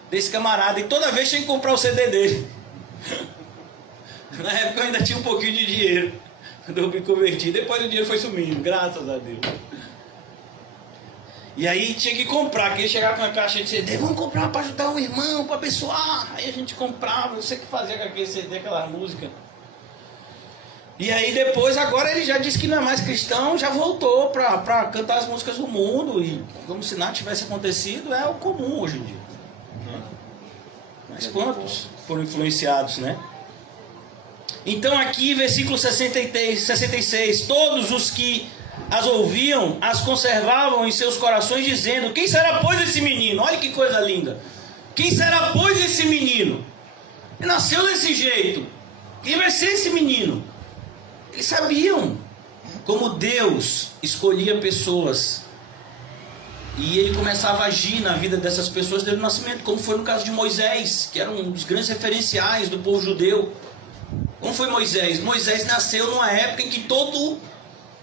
desse camarada e toda vez tinha que comprar o CD dele. Na época eu ainda tinha um pouquinho de dinheiro quando eu me converti. Depois o dinheiro foi sumindo, graças a Deus. E aí tinha que comprar, que ele chegava com uma caixa de CD, vamos comprar para ajudar o irmão, para abençoar. Aí a gente comprava, não sei o que fazia com aquele CD, aquela música. E aí depois, agora ele já disse que não é mais cristão, já voltou para cantar as músicas do mundo, e como se nada tivesse acontecido, é o comum hoje em dia. Mas quantos foram influenciados, né? Então aqui, versículo 66, todos os que as ouviam, as conservavam em seus corações, dizendo, quem será pois esse menino? Olha que coisa linda. Quem será pois esse menino? Ele nasceu desse jeito. Quem vai ser esse menino? Eles sabiam como Deus escolhia pessoas. E ele começava a agir na vida dessas pessoas desde o nascimento, como foi no caso de Moisés, que era um dos grandes referenciais do povo judeu. Como foi Moisés? Moisés nasceu numa época em que todo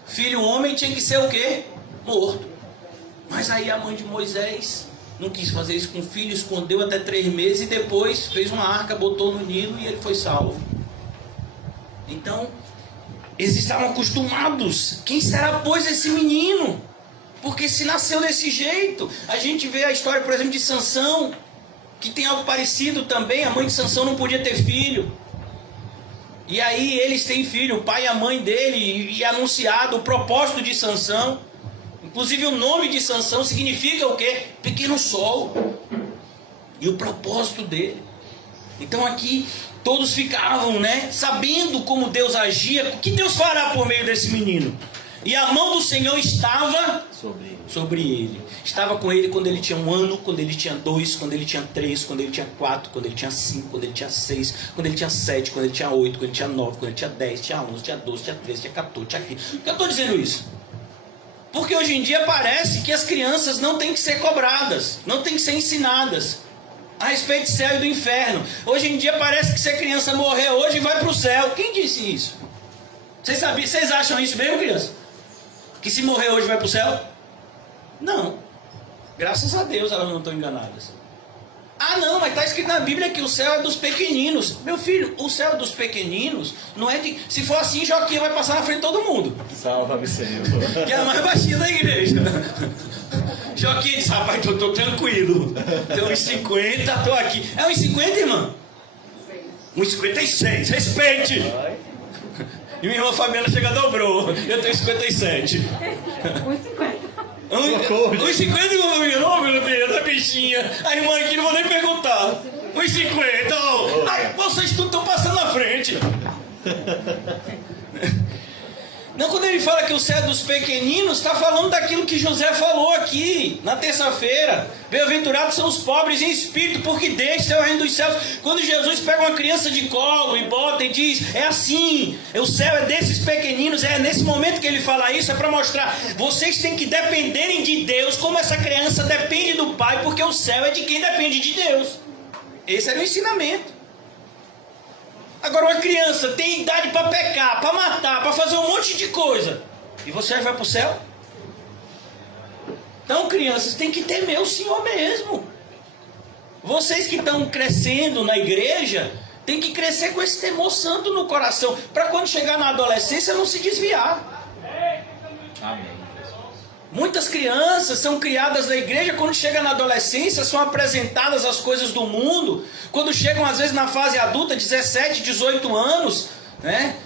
filho homem tinha que ser o quê? Morto. Mas aí a mãe de Moisés não quis fazer isso com o filho, escondeu até 3 meses e depois fez uma arca, botou no Nilo e ele foi salvo. Então, eles estavam acostumados. Quem será, pois, esse menino? Porque se nasceu desse jeito. A gente vê a história, por exemplo, de Sansão, que tem algo parecido também. A mãe de Sansão não podia ter filho. E aí eles têm filho, o pai e a mãe dele, e é anunciado o propósito de Sansão. Inclusive o nome de Sansão significa o quê? Pequeno sol. E o propósito dele. Então aqui todos ficavam, né, sabendo como Deus agia, o que Deus fará por meio desse menino. E a mão do Senhor estava sobre ele. Estava com ele quando ele tinha 1 ano, quando ele tinha 2, quando ele tinha 3, quando ele tinha 4, quando ele tinha 5, quando ele tinha 6, quando ele tinha 7, quando ele tinha 8, quando ele tinha 9, quando ele tinha 10, tinha 11, tinha 12, tinha 13, tinha 14, tinha 15. Por que eu estou dizendo isso? Porque hoje em dia parece que as crianças não têm que ser cobradas, não têm que ser ensinadas a respeito do céu e do inferno. Hoje em dia parece que se a criança morrer hoje vai para o céu. Quem disse isso? Vocês acham isso mesmo, criança? Que se morrer hoje vai para o céu? Não. Graças a Deus elas não estão enganadas. Ah não, mas está escrito na Bíblia que o céu é dos pequeninos. Meu filho, o céu dos pequeninos não é de... Se for assim, Joaquim vai passar na frente de todo mundo. Salva-me, Senhor. Que é a mais baixinha da igreja. Joaquim disse, rapaz, tô tranquilo. Tem 1,50, tô aqui. É 1,50, irmã? 1,56, respeite. E minha irmã Fabiana chega dobrou. Eu tenho 57. 1,50. 1,50, irmã Fabiana? Oh, meu Deus, a bichinha. A irmã aqui não vou nem perguntar. 1,50. Oh. Ai, vocês tudo estão passando na frente. Não, quando ele fala que o céu é dos pequeninos, está falando daquilo que José falou aqui, na terça-feira. Bem-aventurados são os pobres em espírito, porque deste é o reino dos céus. Quando Jesus pega uma criança de colo e bota e diz, é assim, o céu é desses pequeninos, é nesse momento que ele fala isso, é para mostrar, vocês têm que dependerem de Deus, como essa criança depende do Pai, porque o céu é de quem depende de Deus. Esse era o ensinamento. Agora uma criança tem idade para pecar, para matar, para fazer um monte de coisa. E você vai para o céu? Então, crianças, tem que temer o Senhor mesmo. Vocês que estão crescendo na igreja, tem que crescer com esse temor santo no coração, para quando chegar na adolescência não se desviar. Amém. Muitas crianças são criadas na igreja, quando chegam na adolescência, são apresentadas as coisas do mundo. Quando chegam, às vezes, na fase adulta, 17, 18 anos, né?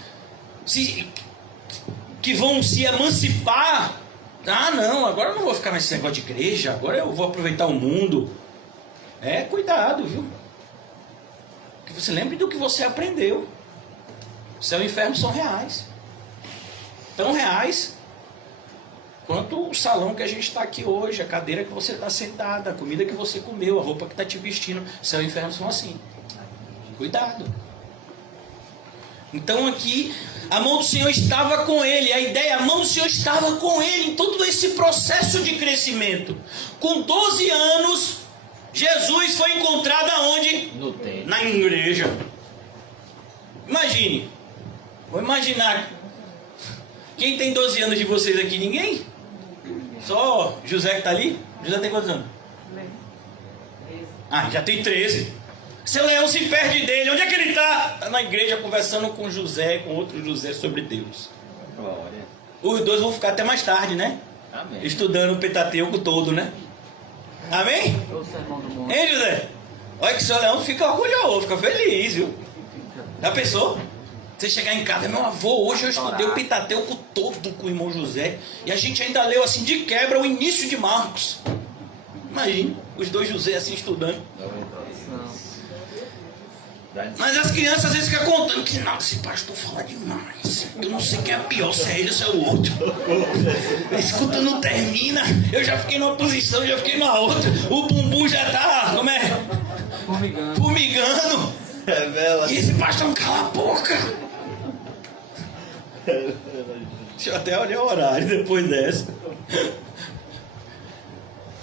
Que vão se emancipar. Ah, não, agora eu não vou ficar nesse negócio de igreja, agora eu vou aproveitar o mundo. Cuidado, viu? Que você lembre do que você aprendeu. O céu e o inferno são reais. Tão reais quanto o salão que a gente está aqui hoje, a cadeira que você está sentada, a comida que você comeu, a roupa que está te vestindo. Céu e inferno são assim. Cuidado. Então aqui, a mão do Senhor estava com ele. A ideia, a mão do Senhor estava com ele em todo esse processo de crescimento. Com 12 anos, Jesus foi encontrado aonde? No templo. Na igreja. Imagine. Vou imaginar. Quem tem 12 anos de vocês aqui? Ninguém? Só José que está ali? José tem quantos anos? Ah, já tem 13. Seu Leão se perde dele. Onde é que ele está? Está na igreja conversando com José e com outro José sobre Deus. Glória. Os dois vão ficar até mais tarde, né? Amém. Estudando o Pentateuco todo, né? Amém? Hein, José? Olha que seu Leão fica orgulhoso, fica feliz, viu? Já pensou? Você chegar em casa, meu avô, hoje eu estudei o Pentateuco todo com o irmão José. E a gente ainda leu assim de quebra o início de Marcos. Imagina, os dois José assim estudando. Mas as crianças às vezes ficam contando que não, esse pastor fala demais. Eu não sei quem é pior, se é ele ou se é o outro. Escuta, não termina. Eu já fiquei numa posição, já fiquei na outra. O bumbum já tá, como é? Formigando. E esse pastor não cala a boca. Deixa eu até olhar o horário depois dessa.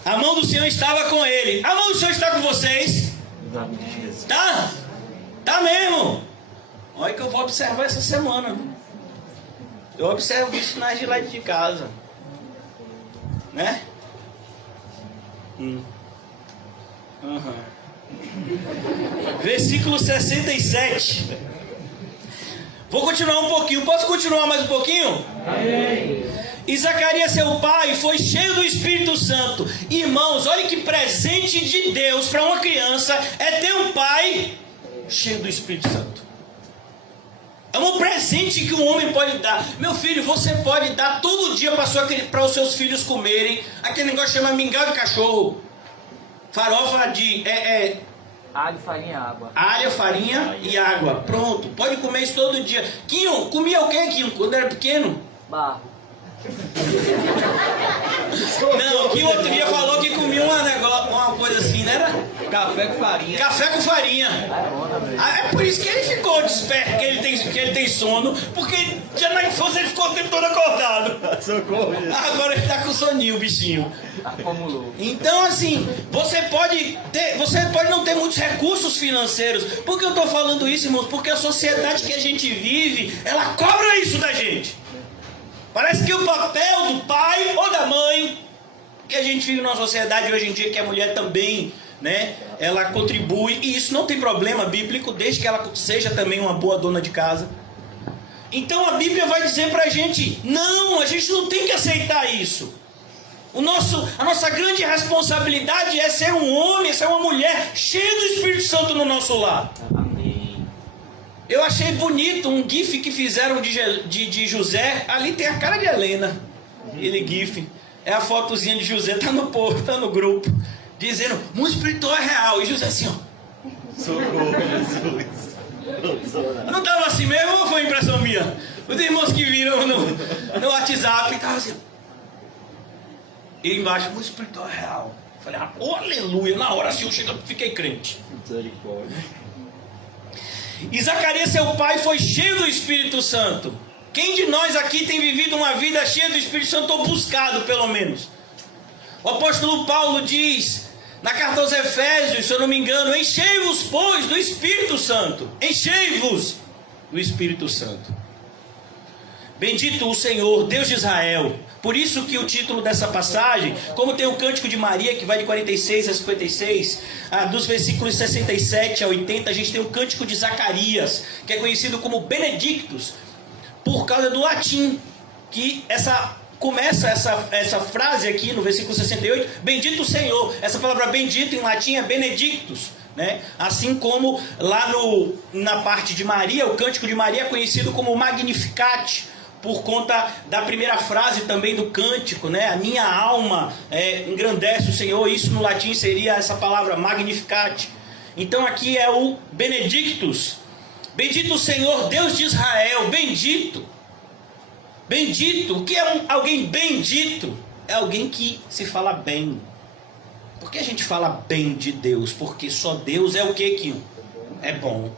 A mão do Senhor estava com ele. A mão do Senhor está com vocês? Tá? Tá mesmo. Olha que eu vou observar essa semana. Eu observo isso na gilete de casa. Né? Versículo 67. Vou continuar um pouquinho. Posso continuar mais um pouquinho? Amém. E Zacarias, seu pai, foi cheio do Espírito Santo. Irmãos, olha que presente de Deus para uma criança é ter um pai cheio do Espírito Santo. É um presente que um homem pode dar. Meu filho, você pode dar todo dia para os seus filhos comerem aquele negócio que chama mingau de cachorro. Farofa de... alho, farinha e água. Alho, farinha e água. Pronto, pode comer isso todo dia. Quinho, comia o que, Quinho, quando era pequeno? Barro. Não, que outro dia falou que comia uma coisa assim, não era? Café com farinha. Café com farinha. É por isso que ele ficou desperto, que ele tem sono, porque já na infância ele ficou o tempo todo acordado. Socorro. Agora ele está com soninho, o bichinho. Acumulou. Então assim, você pode não ter muitos recursos financeiros. Por que eu estou falando isso, irmãos? Porque a sociedade que a gente vive, ela cobra isso da gente. Parece que o papel do pai ou da mãe, que a gente vive numa sociedade hoje em dia que a mulher também, né, ela contribui, e isso não tem problema bíblico, desde que ela seja também uma boa dona de casa. Então a Bíblia vai dizer pra gente, não, a gente não tem que aceitar isso. A nossa grande responsabilidade é ser um homem, ser uma mulher cheia do Espírito Santo no nosso lar. Eu achei bonito um gif que fizeram de José. Ali tem a cara de Helena. Ele gif. É a fotozinha de José, tá no grupo. Dizendo, o espiritual é real. E José assim, ó. Socorro, Jesus. Não tava assim mesmo ou foi impressão minha? Os irmãos que viram no WhatsApp, tava assim. E embaixo, o espiritual é real. Falei, oh, aleluia. Na hora assim eu fiquei crente. Misericórdia. E Zacarias, seu pai, foi cheio do Espírito Santo. Quem de nós aqui tem vivido uma vida cheia do Espírito Santo, ou buscado pelo menos? O apóstolo Paulo diz, na carta aos Efésios, se eu não me engano, enchei-vos, pois, do Espírito Santo. Enchei-vos do Espírito Santo. Bendito o Senhor, Deus de Israel. Por isso que o título dessa passagem, como tem o Cântico de Maria, que vai de 46 a 56, dos versículos 67 a 80, a gente tem o Cântico de Zacarias, que é conhecido como Benedictus, por causa do latim, que começa essa frase aqui no versículo 68, bendito o Senhor. Essa palavra bendito em latim é Benedictus, né? Assim como lá na parte de Maria, o Cântico de Maria é conhecido como Magnificat, por conta da primeira frase também do cântico, né? A minha alma engrandece o Senhor. Isso no latim seria essa palavra Magnificat. Então aqui é o Benedictus. Bendito o Senhor, Deus de Israel. Bendito. Bendito. O que é alguém bendito? É alguém que se fala bem. Por que a gente fala bem de Deus? Porque só Deus é o que? É bom.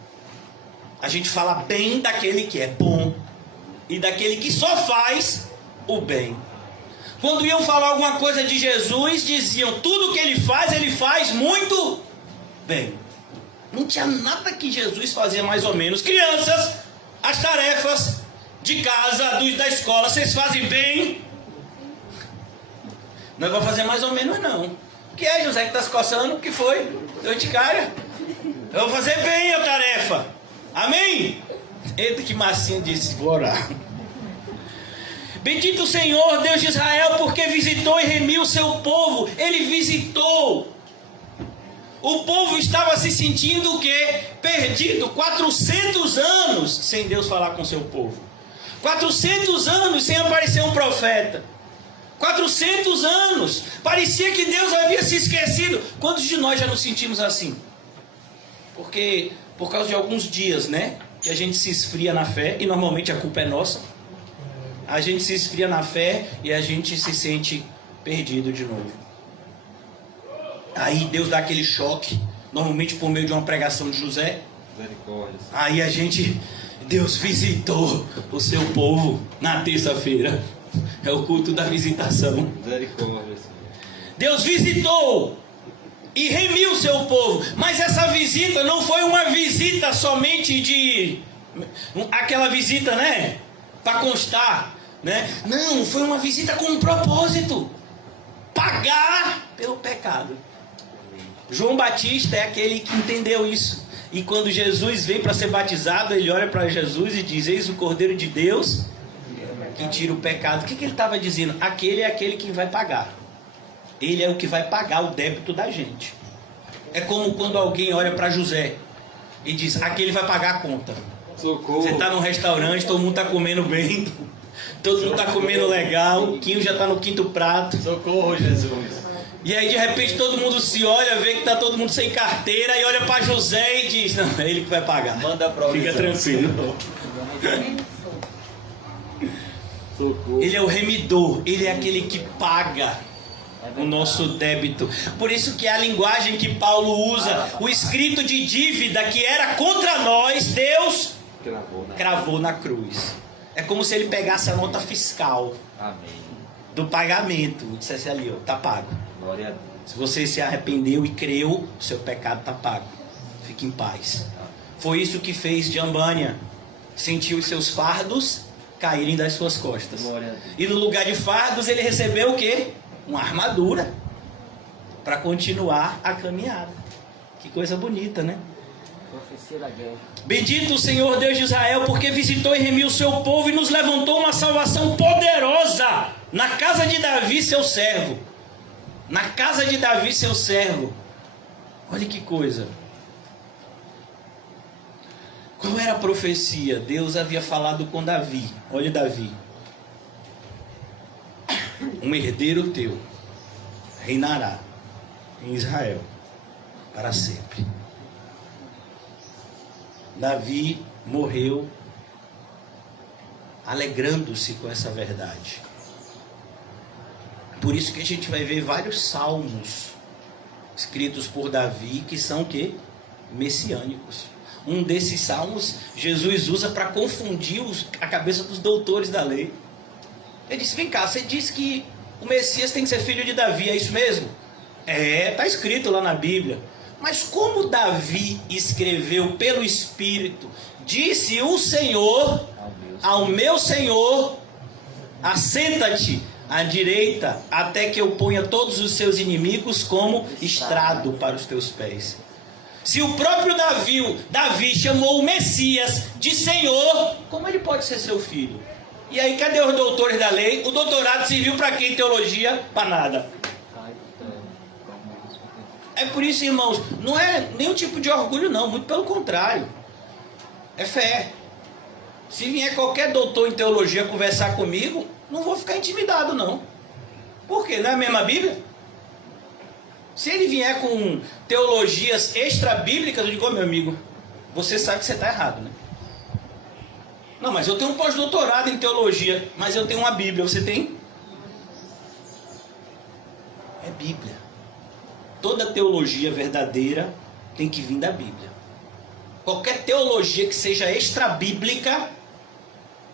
A gente fala bem daquele que é bom e daquele que só faz o bem. Quando iam falar alguma coisa de Jesus, diziam: tudo que ele faz muito bem. Não tinha nada que Jesus fazia mais ou menos. Crianças, as tarefas de casa, da escola, vocês fazem bem? Não vai fazer mais ou menos não. O que é, José, que está se coçando? O que foi? Deu de cara? Eu vou fazer bem a tarefa. Amém? Eita, que massinha disse, vou orar. Bendito o Senhor, Deus de Israel, porque visitou e remiu o seu povo. Ele visitou. O povo estava se sentindo o quê? Perdido. 400 anos sem Deus falar com o seu povo. 400 anos sem aparecer um profeta. 400 anos. Parecia que Deus havia se esquecido. Quantos de nós já nos sentimos assim? Porque por causa de alguns dias, né? Que a gente se esfria na fé. E normalmente a culpa é nossa. A gente se esfria na fé e a gente se sente perdido de novo. Aí Deus dá aquele choque. Normalmente por meio de uma pregação de José. Aí Deus visitou o seu povo na terça-feira. É o culto da visitação. Deus visitou e remiu o seu povo. Mas essa visita não foi uma visita somente de... aquela visita, né? Para constar, né? Não, foi uma visita com um propósito. Pagar pelo pecado. João Batista é aquele que entendeu isso. E quando Jesus vem para ser batizado, ele olha para Jesus e diz: eis o Cordeiro de Deus que tira o pecado. O que ele estava dizendo? Aquele é aquele que vai pagar. Ele é o que vai pagar o débito da gente. É como quando alguém olha para José e diz: aquele vai pagar a conta. Socorro. Você está num restaurante, todo mundo está comendo bem, todo mundo está comendo legal, o Quinho já está no 5º prato. Socorro, Jesus. E aí de repente todo mundo se olha, vê que está todo mundo sem carteira e olha para José e diz: não, é ele que vai pagar. Manda pra Fica tranquilo. Ele é o remidor, ele é aquele que paga o nosso débito. Por isso que a linguagem que Paulo usa, o escrito de dívida que era contra nós, Deus cravou na cruz. É como se ele pegasse a nota fiscal do pagamento e dissesse ali: ó, tá pago. Glória a Deus. Se você se arrependeu e creu, o seu pecado está pago. Fique em paz. Foi isso que fez Jambânia. Sentiu os seus fardos caírem das suas costas. E no lugar de fardos ele recebeu o quê? Uma armadura para continuar a caminhada. Que coisa bonita, né? Profecia da guerra. Bendito o Senhor Deus de Israel, porque visitou e remiu o seu povo e nos levantou uma salvação poderosa na casa de Davi, seu servo. Na casa de Davi, seu servo. Olha que coisa. Qual era a profecia? Deus havia falado com Davi. Olha Davi. Um herdeiro teu reinará em Israel para sempre. Davi morreu alegrando-se com essa verdade. Por isso que a gente vai ver vários salmos escritos por Davi que são o quê? Messiânicos. Um desses salmos Jesus usa para confundir a cabeça dos doutores da lei. Ele disse: vem cá, você disse que o Messias tem que ser filho de Davi, é isso mesmo? Está escrito lá na Bíblia. Mas como Davi escreveu pelo Espírito, disse o Senhor ao meu Senhor: assenta-te à direita, até que eu ponha todos os seus inimigos como estrado para os teus pés. Se o próprio Davi chamou o Messias de Senhor, como ele pode ser seu filho? E aí, cadê os doutores da lei? O doutorado serviu para quê em teologia? Para nada. É por isso, irmãos, não é nenhum tipo de orgulho não, muito pelo contrário. É fé. Se vier qualquer doutor em teologia conversar comigo, não vou ficar intimidado não. Por quê? Não é a mesma Bíblia? Se ele vier com teologias extra-bíblicas, eu digo: meu amigo, você sabe que você está errado, né? Não, mas eu tenho um pós-doutorado em teologia, mas eu tenho uma Bíblia, você tem? É Bíblia. Toda teologia verdadeira tem que vir da Bíblia. Qualquer teologia que seja extra-bíblica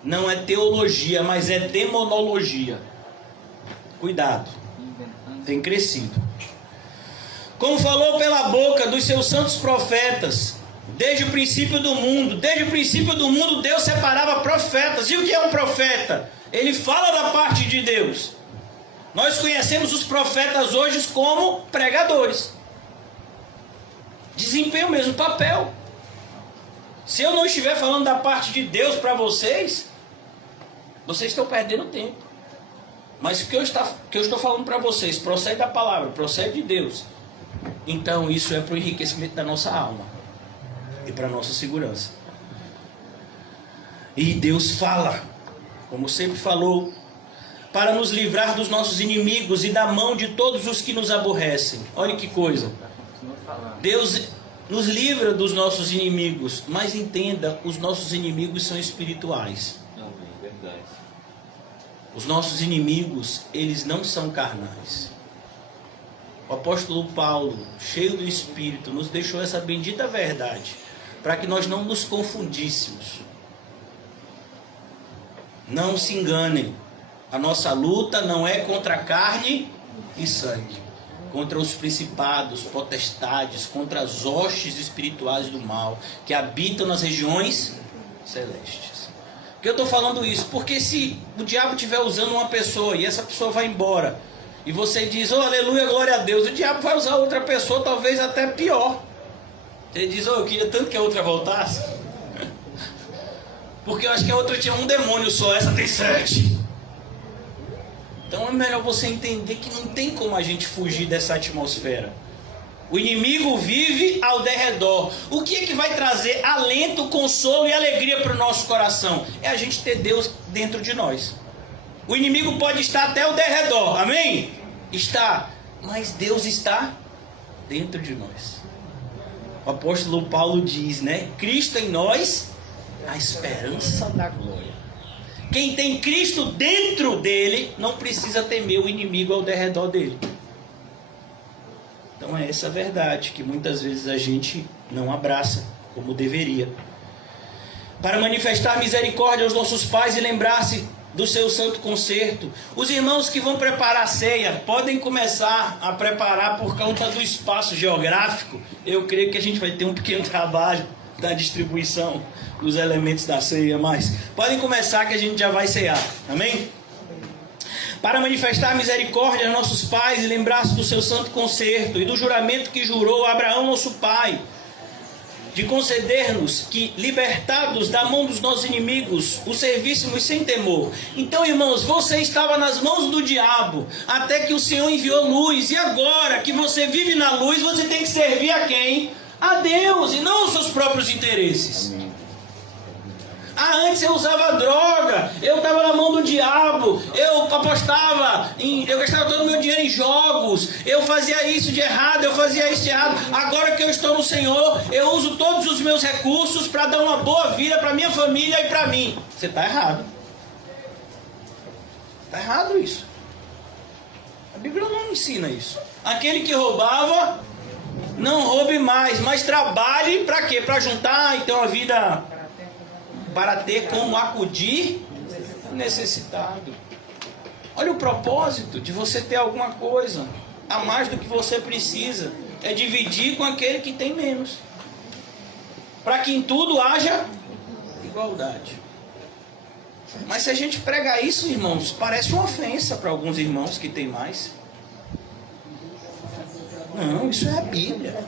não é teologia, mas é demonologia. Cuidado, tem crescido. Como falou pela boca dos seus santos profetas, desde o princípio do mundo. Desde o princípio do mundo Deus separava profetas. E o que é um profeta? Ele fala da parte de Deus. Nós conhecemos os profetas hoje como pregadores. Desempenham o mesmo papel. Se eu não estiver falando da parte de Deus para vocês, vocês estão perdendo tempo. Mas o que eu estou falando para vocês procede da palavra, procede de Deus. Então isso é para o enriquecimento da nossa alma e para a nossa segurança. E Deus fala, como sempre falou, para nos livrar dos nossos inimigos e da mão de todos os que nos aborrecem. Olha que coisa. Deus nos livra dos nossos inimigos, mas entenda, os nossos inimigos são espirituais. Verdade. Os nossos inimigos, eles não são carnais. O apóstolo Paulo, cheio do Espírito, nos deixou essa bendita verdade, para que nós não nos confundíssemos. Não se enganem, a nossa luta não é contra a carne e sangue, contra os principados, potestades, contra as hostes espirituais do mal, que habitam nas regiões celestes. Por que eu estou falando isso? Porque se o diabo estiver usando uma pessoa e essa pessoa vai embora, e você diz, oh, aleluia, glória a Deus, o diabo vai usar outra pessoa, talvez até pior. Ele diz, oh, eu queria tanto que a outra voltasse. Porque eu acho que a outra tinha um demônio só, essa tem 7. Então é melhor você entender que não tem como a gente fugir dessa atmosfera. O inimigo vive ao derredor. O que é que vai trazer alento, consolo e alegria para o nosso coração? É a gente ter Deus dentro de nós. O inimigo pode estar até ao derredor, amém? Está, mas Deus está dentro de nós. O apóstolo Paulo diz, né? Cristo em nós, a esperança da glória. Quem tem Cristo dentro dele, não precisa temer o inimigo ao derredor dele. Então é essa a verdade que muitas vezes a gente não abraça como deveria. Para manifestar misericórdia aos nossos pais e lembrar-se do seu santo concerto. Os irmãos que vão preparar a ceia podem começar a preparar por conta do espaço geográfico. Eu creio que a gente vai ter um pequeno trabalho da distribuição dos elementos da ceia, mas podem começar que a gente já vai cear, amém? Para manifestar misericórdia aos nossos pais e lembrar-se do seu santo concerto e do juramento que jurou a Abraão nosso pai, de conceder-nos que, libertados da mão dos nossos inimigos, o servíssemos sem temor. Então, irmãos, você estava nas mãos do diabo, até que o Senhor enviou luz, e agora que você vive na luz, você tem que servir a quem? A Deus, e não aos seus próprios interesses. Antes eu usava droga, eu estava na mão do diabo, eu apostava, eu gastava todo o meu dinheiro em jogos, eu fazia isso de errado, eu fazia isso de errado. Agora que eu estou no Senhor, eu uso todos os meus recursos para dar uma boa vida para minha família e para mim. Você está errado. Está errado isso. A Bíblia não ensina isso. Aquele que roubava, não roube mais, mas trabalhe para quê? Para juntar e ter uma vida... para ter como acudir o necessitado. Olha o propósito de você ter alguma coisa a mais do que você precisa. É dividir com aquele que tem menos. Para que em tudo haja igualdade. Mas se a gente pregar isso, irmãos, parece uma ofensa para alguns irmãos que têm mais. Não, isso é a Bíblia.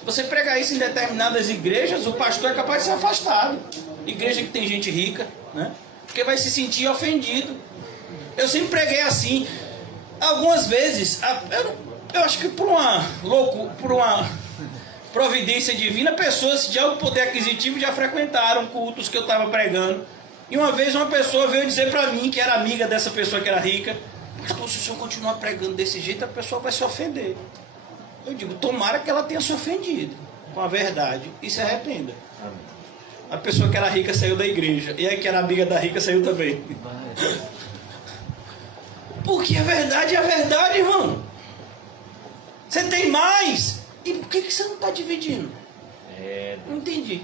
Se você pregar isso em determinadas igrejas, o pastor é capaz de ser afastado. Igreja que tem gente rica, né? Porque vai se sentir ofendido. Eu sempre preguei assim. Algumas vezes, eu acho que por uma providência divina, pessoas de alto poder aquisitivo já frequentaram cultos que eu estava pregando. E uma vez uma pessoa veio dizer para mim, que era amiga dessa pessoa que era rica, pastor, se o senhor continuar pregando desse jeito, a pessoa vai se ofender. Eu digo, tomara que ela tenha se ofendido com a verdade e se arrependa. A pessoa que era rica saiu da igreja, e a que era amiga da rica saiu também. Porque a verdade é a verdade, irmão. Você tem mais, e por que você não está dividindo? Não entendi.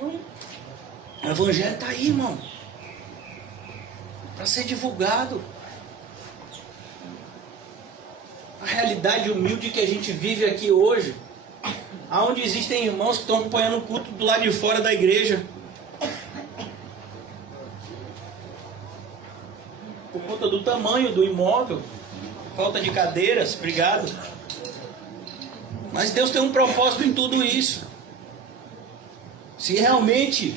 O evangelho está aí, irmão, para ser divulgado. A realidade humilde que a gente vive aqui hoje, aonde existem irmãos que estão acompanhando o culto do lado de fora da igreja, por conta do tamanho do imóvel, falta de cadeiras, obrigado. Mas Deus tem um propósito em tudo isso. Se realmente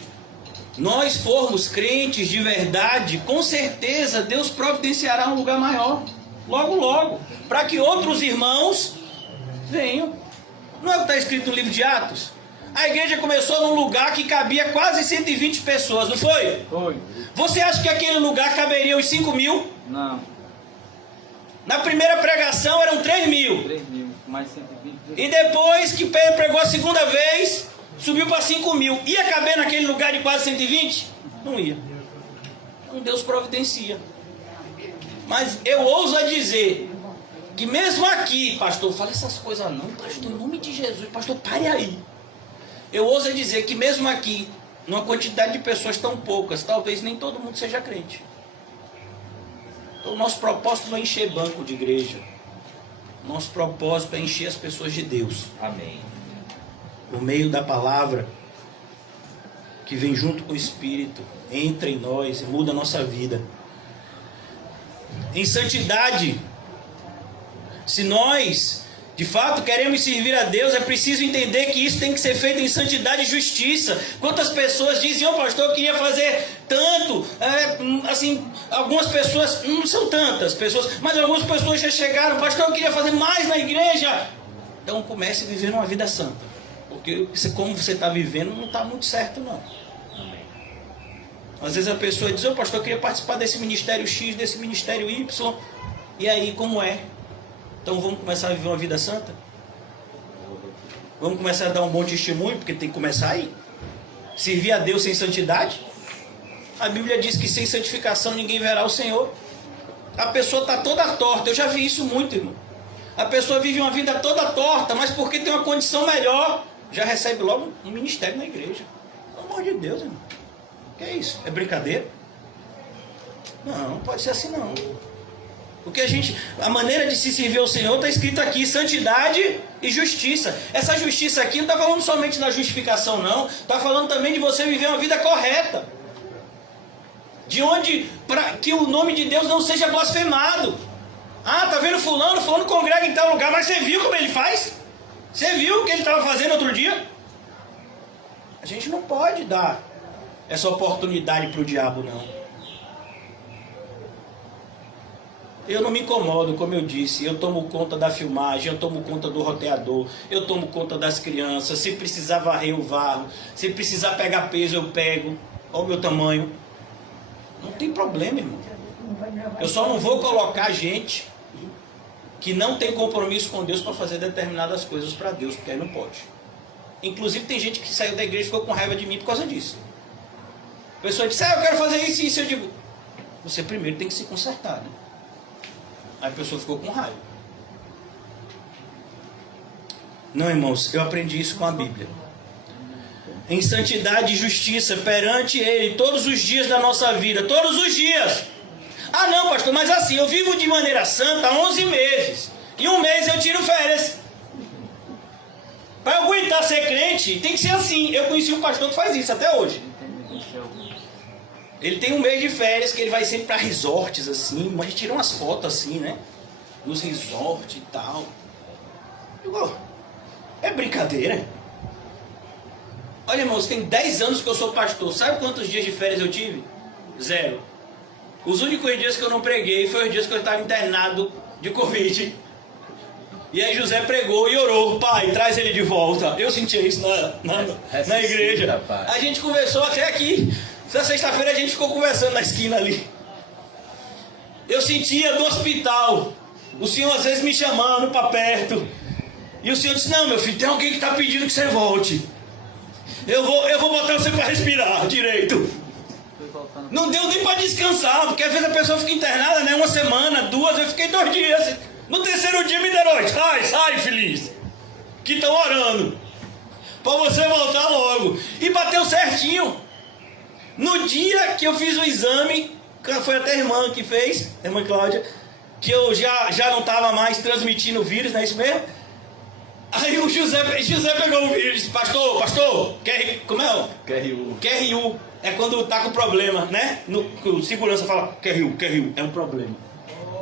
nós formos crentes de verdade, com certeza Deus providenciará um lugar maior, logo logo, para que outros irmãos venham. Não é o que está escrito no livro de Atos? A igreja começou num lugar que cabia quase 120 pessoas, não foi? Foi. Você acha que aquele lugar caberia os 5.000? Não. Na primeira pregação eram 3.000. 3.000, mais 120. E depois que Pedro pregou a segunda vez, subiu para 5.000. Ia caber naquele lugar de quase 120? Não ia. Então Deus providencia. Mas eu ouso a dizer que mesmo aqui, pastor, fala essas coisas não, pastor, em nome de Jesus, pastor, pare aí. Eu ouso a dizer que mesmo aqui, numa quantidade de pessoas tão poucas, talvez nem todo mundo seja crente. Então o nosso propósito não é encher banco de igreja. Nosso propósito é encher as pessoas de Deus. Amém. Por meio da palavra que vem junto com o Espírito, entra em nós e muda a nossa vida. Em santidade, se nós de fato queremos servir a Deus, é preciso entender que isso tem que ser feito em santidade e justiça. Quantas pessoas dizem, pastor, eu queria fazer tanto, assim, algumas pessoas, não são tantas pessoas, mas algumas pessoas já chegaram, pastor, eu queria fazer mais na igreja. Então comece a viver uma vida santa, porque como você está vivendo não está muito certo não. Às vezes a pessoa diz, pastor, eu queria participar desse ministério X, desse ministério Y, e aí como é? Então vamos começar a viver uma vida santa? Vamos começar a dar um bom testemunho, porque tem que começar aí. Servir a Deus sem santidade? A Bíblia diz que sem santificação ninguém verá o Senhor. A pessoa está toda torta, eu já vi isso muito, irmão. A pessoa vive uma vida toda torta, mas porque tem uma condição melhor, já recebe logo um ministério na igreja. Pelo amor de Deus, irmão. Que é isso? É brincadeira? Não pode ser assim não. Porque a maneira de se servir ao Senhor está escrito aqui, santidade e justiça. Essa justiça aqui não está falando somente da justificação não, está falando também de você viver uma vida correta. De onde, para que o nome de Deus não seja blasfemado. Tá vendo fulano congrega em tal lugar, mas você viu como ele faz? Você viu o que ele estava fazendo outro dia? A gente não pode dar essa oportunidade para o diabo não. Eu não me incomodo, como eu disse, eu tomo conta da filmagem, eu tomo conta do roteador, eu tomo conta das crianças, se precisar varrer eu varro, se precisar pegar peso eu pego, olha o meu tamanho. Não tem problema, irmão. Eu só não vou colocar gente que não tem compromisso com Deus para fazer determinadas coisas para Deus, porque aí não pode. Inclusive tem gente que saiu da igreja e ficou com raiva de mim por causa disso. A pessoa disse, eu quero fazer isso e isso, eu digo, você primeiro tem que se consertar, né? Aí a pessoa ficou com raiva. Não, irmãos, eu aprendi isso com a Bíblia. Em santidade e justiça perante Ele todos os dias da nossa vida, todos os dias. Não, pastor, mas assim, eu vivo de maneira santa há 11 meses. E um mês eu tiro férias. Para eu aguentar ser crente, tem que ser assim. Eu conheci um pastor que faz isso até hoje. Ele tem um mês de férias que ele vai sempre para resorts assim, mas tira umas fotos assim, né? Nos resorts e tal. Digo, é brincadeira. Olha, irmãos, tem 10 anos que eu sou pastor. Sabe quantos dias de férias eu tive? 0. Os únicos dias que eu não preguei foi os dias que eu estava internado de Covid. E aí José pregou e orou, pai, traz ele de volta. Eu sentia isso na igreja. A gente conversou até aqui. Essa sexta-feira a gente ficou conversando na esquina ali. Eu sentia do hospital o senhor às vezes me chamando para perto. E o senhor disse, não, meu filho, tem alguém que está pedindo que você volte. Eu vou botar você para respirar direito. Não deu nem para descansar, porque às vezes a pessoa fica internada, né? 1 semana, 2, eu fiquei 2 dias. No terceiro dia me deram, sai, feliz. que estão orando para você voltar logo. E bateu certinho. No dia que eu fiz o exame, foi até a irmã que fez, a irmã Cláudia, que eu já não estava mais transmitindo o vírus, não é isso mesmo? Aí o José pegou o vírus e disse, pastor, como é? QRU. É quando tá com problema, né? O segurança fala, QRU, é um problema.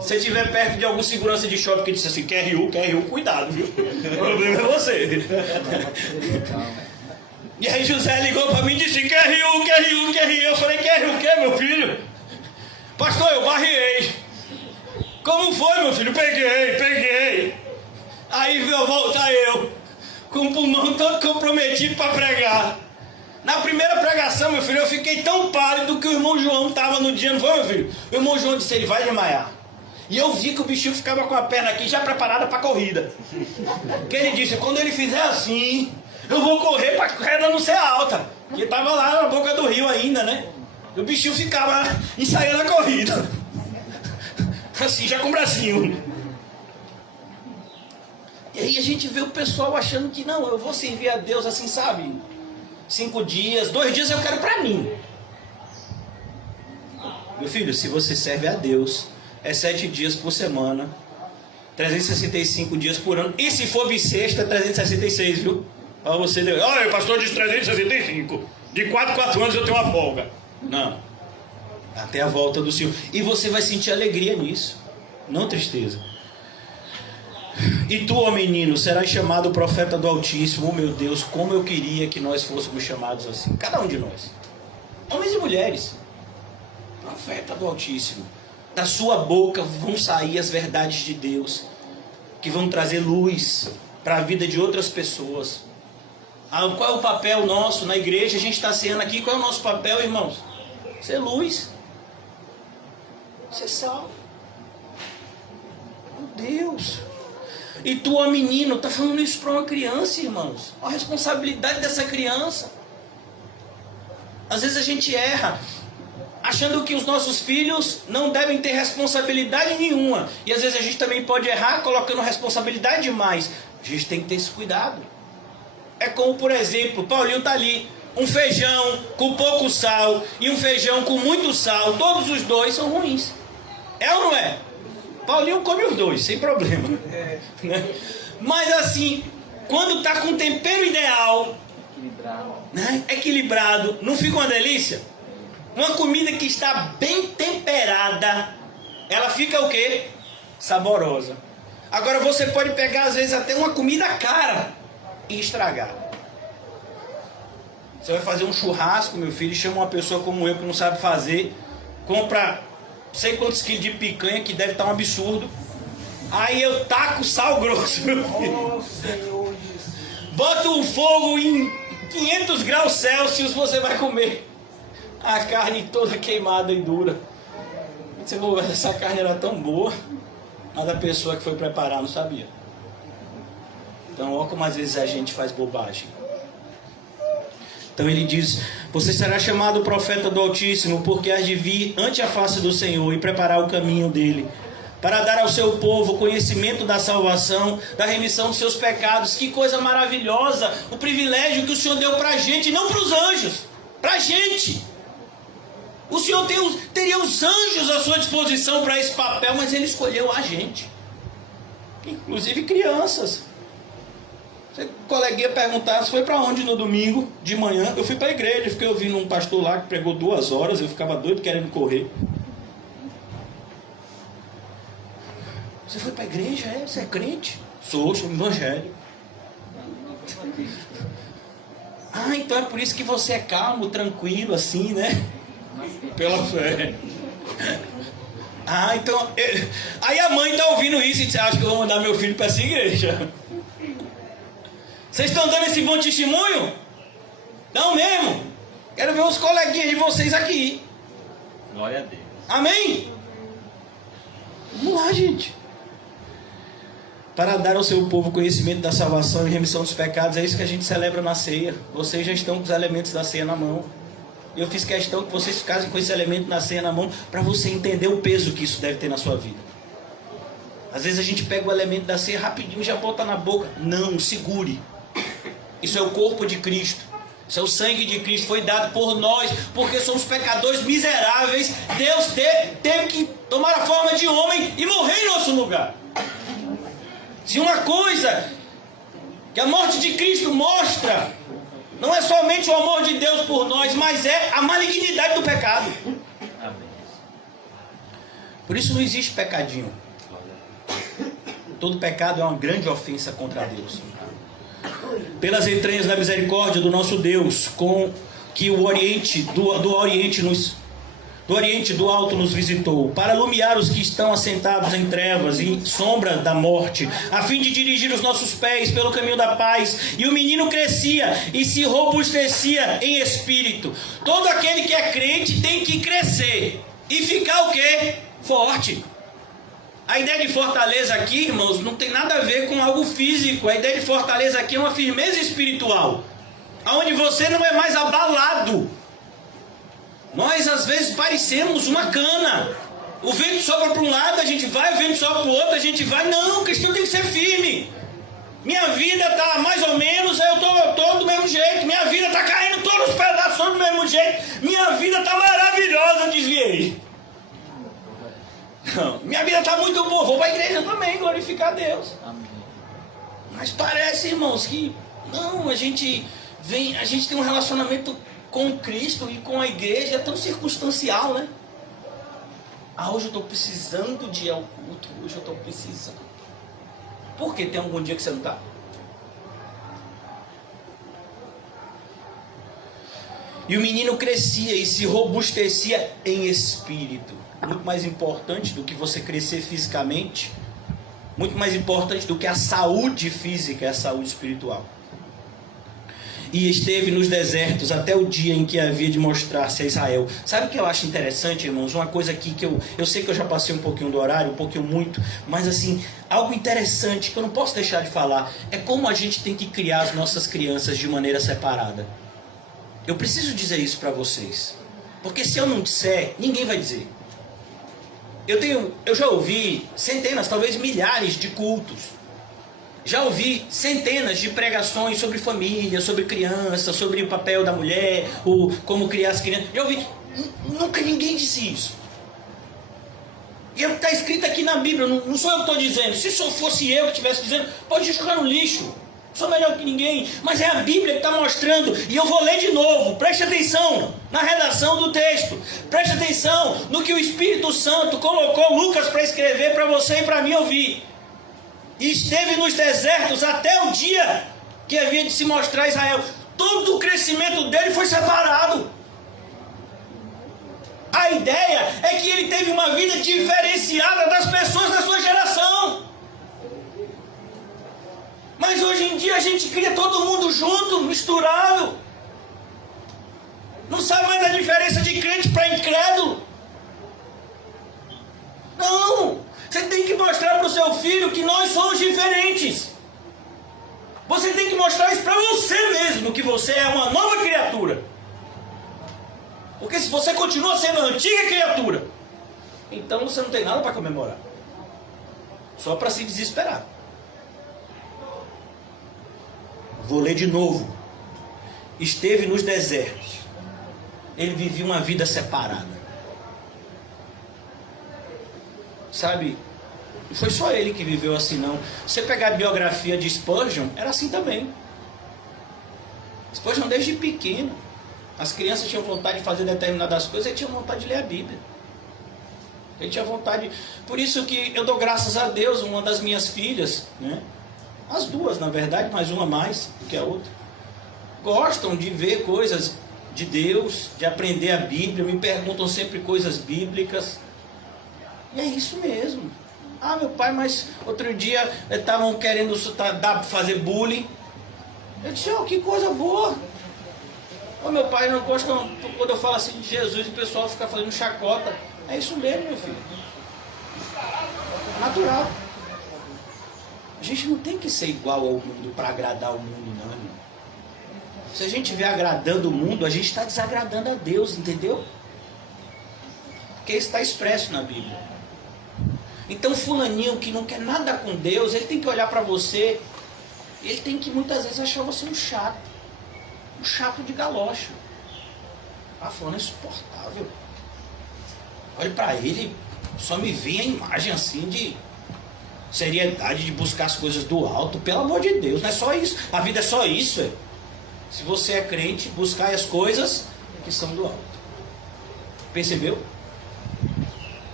Se estiver perto de algum segurança de shopping que disse assim, QRU, cuidado, viu? O problema é você. E aí José ligou para mim e disse, QRU. Eu falei, QRU o quê, meu filho? Pastor, eu barriei. Como foi, meu filho? Peguei. Aí veio voltar eu, com o pulmão todo comprometido para pregar. Na primeira pregação, meu filho, eu fiquei tão pálido que o irmão João estava no dia, não foi, meu filho? O irmão João disse, ele vai desmaiar. E eu vi que o bichinho ficava com a perna aqui já preparada para a corrida. Que ele disse, quando ele fizer assim, eu vou correr para a corrida não ser alta. Porque estava lá na boca do rio ainda, né? E o bichinho ficava ensaiando a corrida. Assim, já com o bracinho. E aí a gente vê o pessoal achando que não, eu vou servir a Deus assim, sabe? 5 dias, 2 dias eu quero pra mim. Meu filho, se você serve a Deus, é 7 dias por semana, 365 dias por ano. E se for bissexta, 366, viu? Para você, olha, o pastor diz 365. De 4 em 4 anos eu tenho uma folga. Não. Até a volta do Senhor. E você vai sentir alegria nisso, não tristeza. E tu, ó menino, serás chamado profeta do Altíssimo. Oh meu Deus, como eu queria que nós fôssemos chamados assim. Cada um de nós, homens e mulheres. Profeta do Altíssimo. Da sua boca vão sair as verdades de Deus, que vão trazer luz para a vida de outras pessoas. Qual é o papel nosso na igreja? A gente está ceando aqui. Qual é o nosso papel, irmãos? Ser luz, ser sal. Meu Deus. E tu, ó menino, está falando isso para uma criança, irmãos. A responsabilidade dessa criança. Às vezes a gente erra, achando que os nossos filhos não devem ter responsabilidade nenhuma. E às vezes a gente também pode errar colocando responsabilidade demais. A gente tem que ter esse cuidado. É como, por exemplo, Paulinho está ali, um feijão com pouco sal e um feijão com muito sal. Todos os dois são ruins. É ou não é? Paulinho come os dois, sem problema. Né? Mas assim, quando está com o tempero ideal, equilibrado, não fica uma delícia? Uma comida que está bem temperada, ela fica o quê? Saborosa. Agora você pode pegar às vezes até uma comida cara e estragar. Você vai fazer um churrasco, meu filho, chama uma pessoa como eu que não sabe fazer, compra sei quantos quilos de picanha, que deve estar um absurdo. Aí eu taco sal grosso, meu filho. Bota o fogo em 500 graus Celsius, você vai comer a carne toda queimada e dura. Você falou, essa carne era tão boa, mas a pessoa que foi preparar não sabia. Então, olha como às vezes a gente faz bobagem. Então ele diz, você será chamado profeta do Altíssimo, porque has de vir ante a face do Senhor e preparar o caminho dele, para dar ao seu povo conhecimento da salvação, da remissão dos seus pecados. Que coisa maravilhosa, o privilégio que o Senhor deu para a gente, não para os anjos, para a gente. O Senhor teria os anjos à sua disposição para esse papel, mas Ele escolheu a gente, inclusive crianças. O coleguinha perguntar, você foi para onde no domingo de manhã? Eu fui para a igreja, fiquei ouvindo um pastor lá que pregou 2 horas, eu ficava doido querendo correr. Você foi para a igreja? É? Você é crente? Sou evangélico. Ah, então é por isso que você é calmo, tranquilo, assim, né? Pela fé. Ah, então... Aí a mãe está ouvindo isso e diz, acho que eu vou mandar meu filho para essa igreja. Vocês estão dando esse bom testemunho? Não mesmo? Quero ver os coleguinhas de vocês aqui. Glória a Deus. Amém? Vamos lá, gente. Para dar ao seu povo conhecimento da salvação e remissão dos pecados, é isso que a gente celebra na ceia. Vocês já estão com os elementos da ceia na mão. Eu fiz questão que vocês ficassem com esse elemento na ceia na mão, para você entender o peso que isso deve ter na sua vida. Às vezes a gente pega o elemento da ceia rapidinho e já bota na boca. Não, segure. Isso é o corpo de Cristo. Isso é o sangue de Cristo. Foi dado por nós, porque somos pecadores miseráveis. Deus teve que tomar a forma de homem e morrer em nosso lugar. Se uma coisa que a morte de Cristo mostra, não é somente o amor de Deus por nós, mas é a malignidade do pecado. Por isso não existe pecadinho. Todo pecado é uma grande ofensa contra Deus. Pelas entranhas da misericórdia do nosso Deus, com que o Oriente do Oriente do Alto nos visitou, para iluminar os que estão assentados em trevas e sombra da morte, a fim de dirigir os nossos pés pelo caminho da paz. E o menino crescia e se robustecia em espírito. Todo aquele que é crente tem que crescer e ficar o quê? Forte. A ideia de fortaleza aqui, irmãos, não tem nada a ver com algo físico. A ideia de fortaleza aqui é uma firmeza espiritual, onde você não é mais abalado. Nós às vezes parecemos uma cana. O vento sopra para um lado, a gente vai, o vento sopra para o outro, a gente vai. Não, o cristão tem que ser firme. Minha vida está mais ou menos, eu estou do mesmo jeito. Minha vida está caindo todos os pedaços do mesmo jeito. Minha vida está maravilhosa, eu desviei. Não, minha vida está muito boa, vou para a igreja também, glorificar a Deus. Amém. Mas parece, irmãos, que não, a gente tem um relacionamento com Cristo e com a igreja, é tão circunstancial, né? Hoje eu estou precisando de ir ao culto, hoje eu estou precisando. Por quê? Tem algum dia que você não está? E o menino crescia e se robustecia em espírito. Muito mais importante do que você crescer fisicamente, muito mais importante do que a saúde física, é a saúde espiritual. E esteve nos desertos até o dia em que havia de mostrar-se a Israel. Sabe o que eu acho interessante, irmãos? Uma coisa aqui que eu sei que eu já passei um pouquinho do horário, um pouquinho muito, mas assim, algo interessante que eu não posso deixar de falar é como a gente tem que criar as nossas crianças de maneira separada. Eu preciso dizer isso para vocês, porque se eu não disser, ninguém vai dizer. Eu já ouvi centenas, talvez milhares de cultos. Já ouvi centenas de pregações sobre família, sobre criança, sobre o papel da mulher, como criar as crianças. Já ouvi, nunca ninguém disse isso. E está escrito aqui na Bíblia, não sou eu que estou dizendo. Se só fosse eu que estivesse dizendo, pode jogar no lixo. Sou melhor que ninguém, mas é a Bíblia que está mostrando. E eu vou ler de novo, preste atenção na redação do texto, preste atenção no que o Espírito Santo colocou Lucas para escrever para você e para mim ouvir. E esteve nos desertos até o dia que havia de se mostrar a Israel. Todo o crescimento dele foi separado. A ideia é que ele teve uma vida diferenciada das pessoas da sua geração. Mas hoje em dia a gente cria todo mundo junto, misturado. Não sabe mais a diferença de crente para incrédulo. Não! Você tem que mostrar para o seu filho que nós somos diferentes. Você tem que mostrar isso para você mesmo, que você é uma nova criatura. Porque se você continua sendo a antiga criatura, então você não tem nada para comemorar. Só para se desesperar. Vou ler de novo. Esteve nos desertos. Ele vivia uma vida separada. Sabe? Não foi só ele que viveu assim, não. Se você pegar a biografia de Spurgeon, era assim também. Spurgeon desde pequeno. As crianças tinham vontade de fazer determinadas coisas, ele tinha vontade de ler a Bíblia. Ele tinha vontade. Por isso que eu dou graças a Deus, uma das minhas filhas, né? As duas, na verdade, mas uma mais do que a outra, gostam de ver coisas de Deus, de aprender a Bíblia, me perguntam sempre coisas bíblicas. E é isso mesmo. Ah, meu pai, mas outro dia estavam querendo fazer bullying. Eu disse, oh, que coisa boa. Oh, meu pai não gosta quando eu falo assim de Jesus e o pessoal fica fazendo chacota. É isso mesmo, meu filho. Natural. A gente não tem que ser igual ao mundo para agradar o mundo, não, irmão. Se a gente estiver agradando o mundo, a gente está desagradando a Deus, entendeu? Porque isso está expresso na Bíblia. Então fulaninho que não quer nada com Deus, ele tem que olhar para você, ele tem que muitas vezes achar você um chato de galocha. Ah, fulano é insuportável. Olha para ele, só me vem a imagem assim de seriedade, de buscar as coisas do alto. Pelo amor de Deus, não é só isso. A vida é só isso. É. Se você é crente, buscar as coisas que são do alto. Percebeu?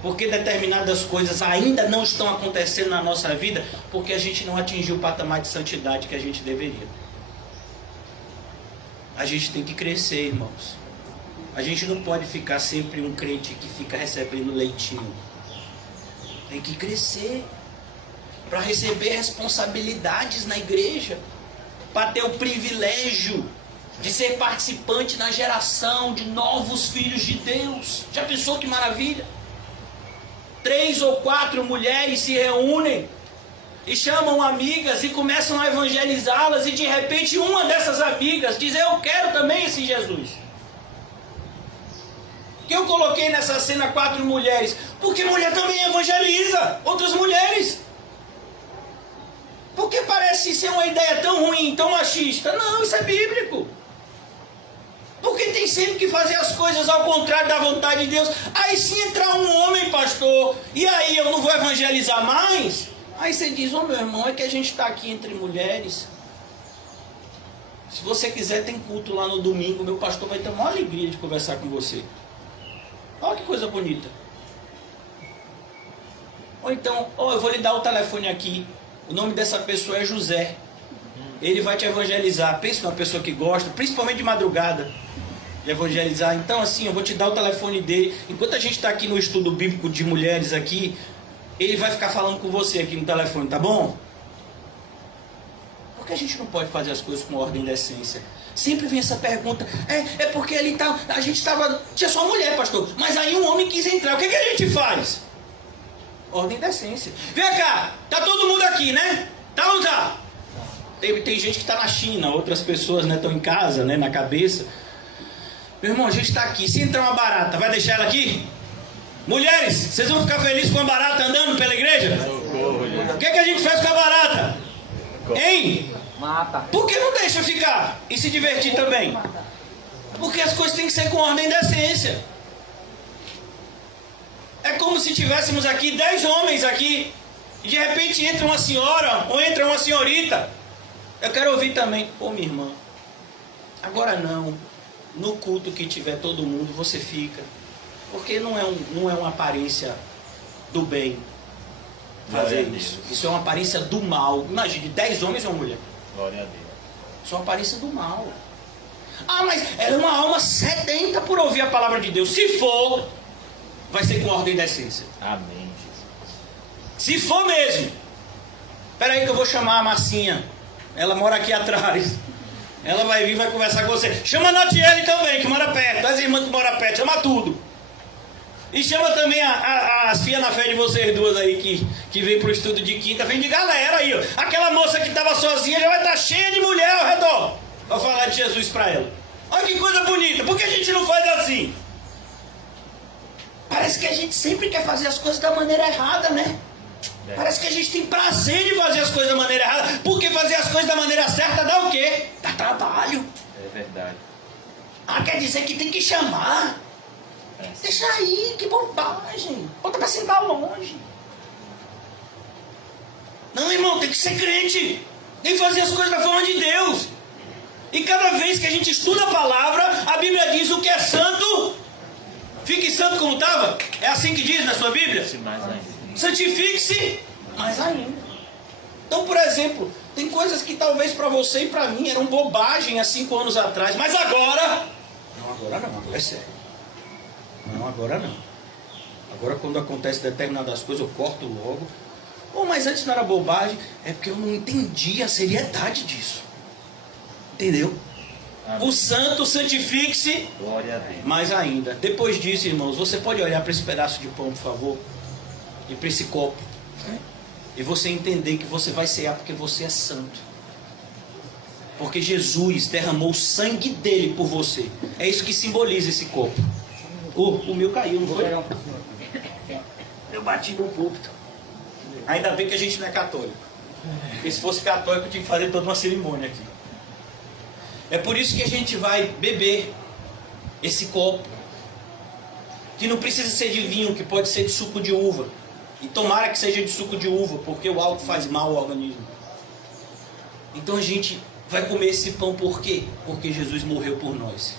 Porque determinadas coisas ainda não estão acontecendo na nossa vida, porque a gente não atingiu o patamar de santidade que a gente deveria. A gente tem que crescer, irmãos. A gente não pode ficar sempre um crente que fica recebendo leitinho. Tem que crescer para receber responsabilidades na igreja, para ter o privilégio de ser participante na geração de novos filhos de Deus. Já pensou que maravilha? 3 ou 4 mulheres se reúnem e chamam amigas e começam a evangelizá-las, e de repente uma dessas amigas diz: eu quero também esse Jesus. Que eu coloquei nessa cena 4 mulheres, porque mulher também evangeliza outras mulheres. Porque parece ser uma ideia tão ruim, tão machista. Não, isso é bíblico. Porque tem sempre que fazer as coisas ao contrário da vontade de Deus. Aí se entrar um homem, pastor, e aí eu não vou evangelizar mais? Aí você diz: ô meu irmão, é que a gente está aqui entre mulheres. Se você quiser, tem culto lá no domingo, meu pastor vai ter uma alegria de conversar com você. Olha que coisa bonita. Ou então, eu vou lhe dar o telefone aqui. O nome dessa pessoa é José. Ele vai te evangelizar. Pensa numa pessoa que gosta, principalmente de madrugada, de evangelizar. Então assim, eu vou te dar o telefone dele. Enquanto a gente está aqui no estudo bíblico de mulheres aqui, ele vai ficar falando com você aqui no telefone, tá bom? Por que a gente não pode fazer as coisas com ordem e decência? Sempre vem essa pergunta: é porque ele tá, a gente estava, tinha só mulher, pastor, mas aí um homem quis entrar, o que a gente faz? Ordem e decência. Vem cá, tá todo mundo aqui, né? Tá ou não tá? Tem gente que está na China, outras pessoas estão em casa, na cabeça. Meu irmão, a gente está aqui. Se entrar uma barata, vai deixar ela aqui? Mulheres, vocês vão ficar felizes com a barata andando pela igreja? O que a gente faz com a barata? Hein? Mata. Por que não deixa ficar e se divertir também? Porque as coisas têm que ser com ordem e decência. É como se tivéssemos aqui 10 homens aqui, e de repente entra uma senhora ou entra uma senhorita. Eu quero ouvir também. Ô minha irmã, agora não. No culto que tiver todo mundo, você fica. Porque não é uma aparência do bem fazer isso. Isso é uma aparência do mal. Imagine, 10 homens e uma mulher. Glória a Deus. Isso é uma aparência do mal. Ah, mas ela é uma alma sedenta por ouvir a palavra de Deus. Se for, vai ser com ordem e decência. Amém, Jesus. Se for mesmo. Espera aí que eu vou chamar a Marcinha. Ela mora aqui atrás. Ela vai vir e vai conversar com você. Chama a Natiele também, que mora perto. As irmãs que moram perto, chama tudo. E chama também as filhas na fé de vocês duas aí, que vem pro estudo de quinta. Vem de galera aí, ó. Aquela moça que estava sozinha já vai estar cheia de mulher ao redor para falar de Jesus para ela. Olha que coisa bonita. Por que a gente não faz assim? Parece que a gente sempre quer fazer as coisas da maneira errada, né? Parece que a gente tem prazer de fazer as coisas da maneira errada. Porque fazer as coisas da maneira certa dá o quê? Dá trabalho. É verdade. Ah, quer dizer que tem que chamar. Deixa aí, que bobagem. Bota pra sentar longe. Não, irmão, tem que ser crente. Tem que fazer as coisas da forma de Deus. E cada vez que a gente estuda a palavra, a Bíblia diz: o que é santo, fique santo como estava. É assim que diz na sua Bíblia? Santifique-se mais ainda. Então, por exemplo, tem coisas que talvez para você e para mim eram bobagem há 5 anos atrás, mas agora... Não, agora não, agora é sério. Não, agora não. Agora quando acontece determinadas coisas eu corto logo. Mas antes não era bobagem. É porque eu não entendi a seriedade disso. Entendeu? Amém. O santo santifique-se mais ainda. Depois disso, irmãos, você pode olhar para esse pedaço de pão, por favor, e para esse copo, e você entender que você vai cear porque você é santo. Porque Jesus derramou o sangue dele por você. É isso que simboliza esse copo. O meu caiu, não foi? Eu bati no púlpito. Ainda bem que a gente não é católico. Porque se fosse católico, eu tinha que fazer toda uma cerimônia aqui. É por isso que a gente vai beber esse copo, que não precisa ser de vinho, que pode ser de suco de uva. E tomara que seja de suco de uva, porque o álcool faz mal ao organismo. Então a gente vai comer esse pão por quê? Porque Jesus morreu por nós.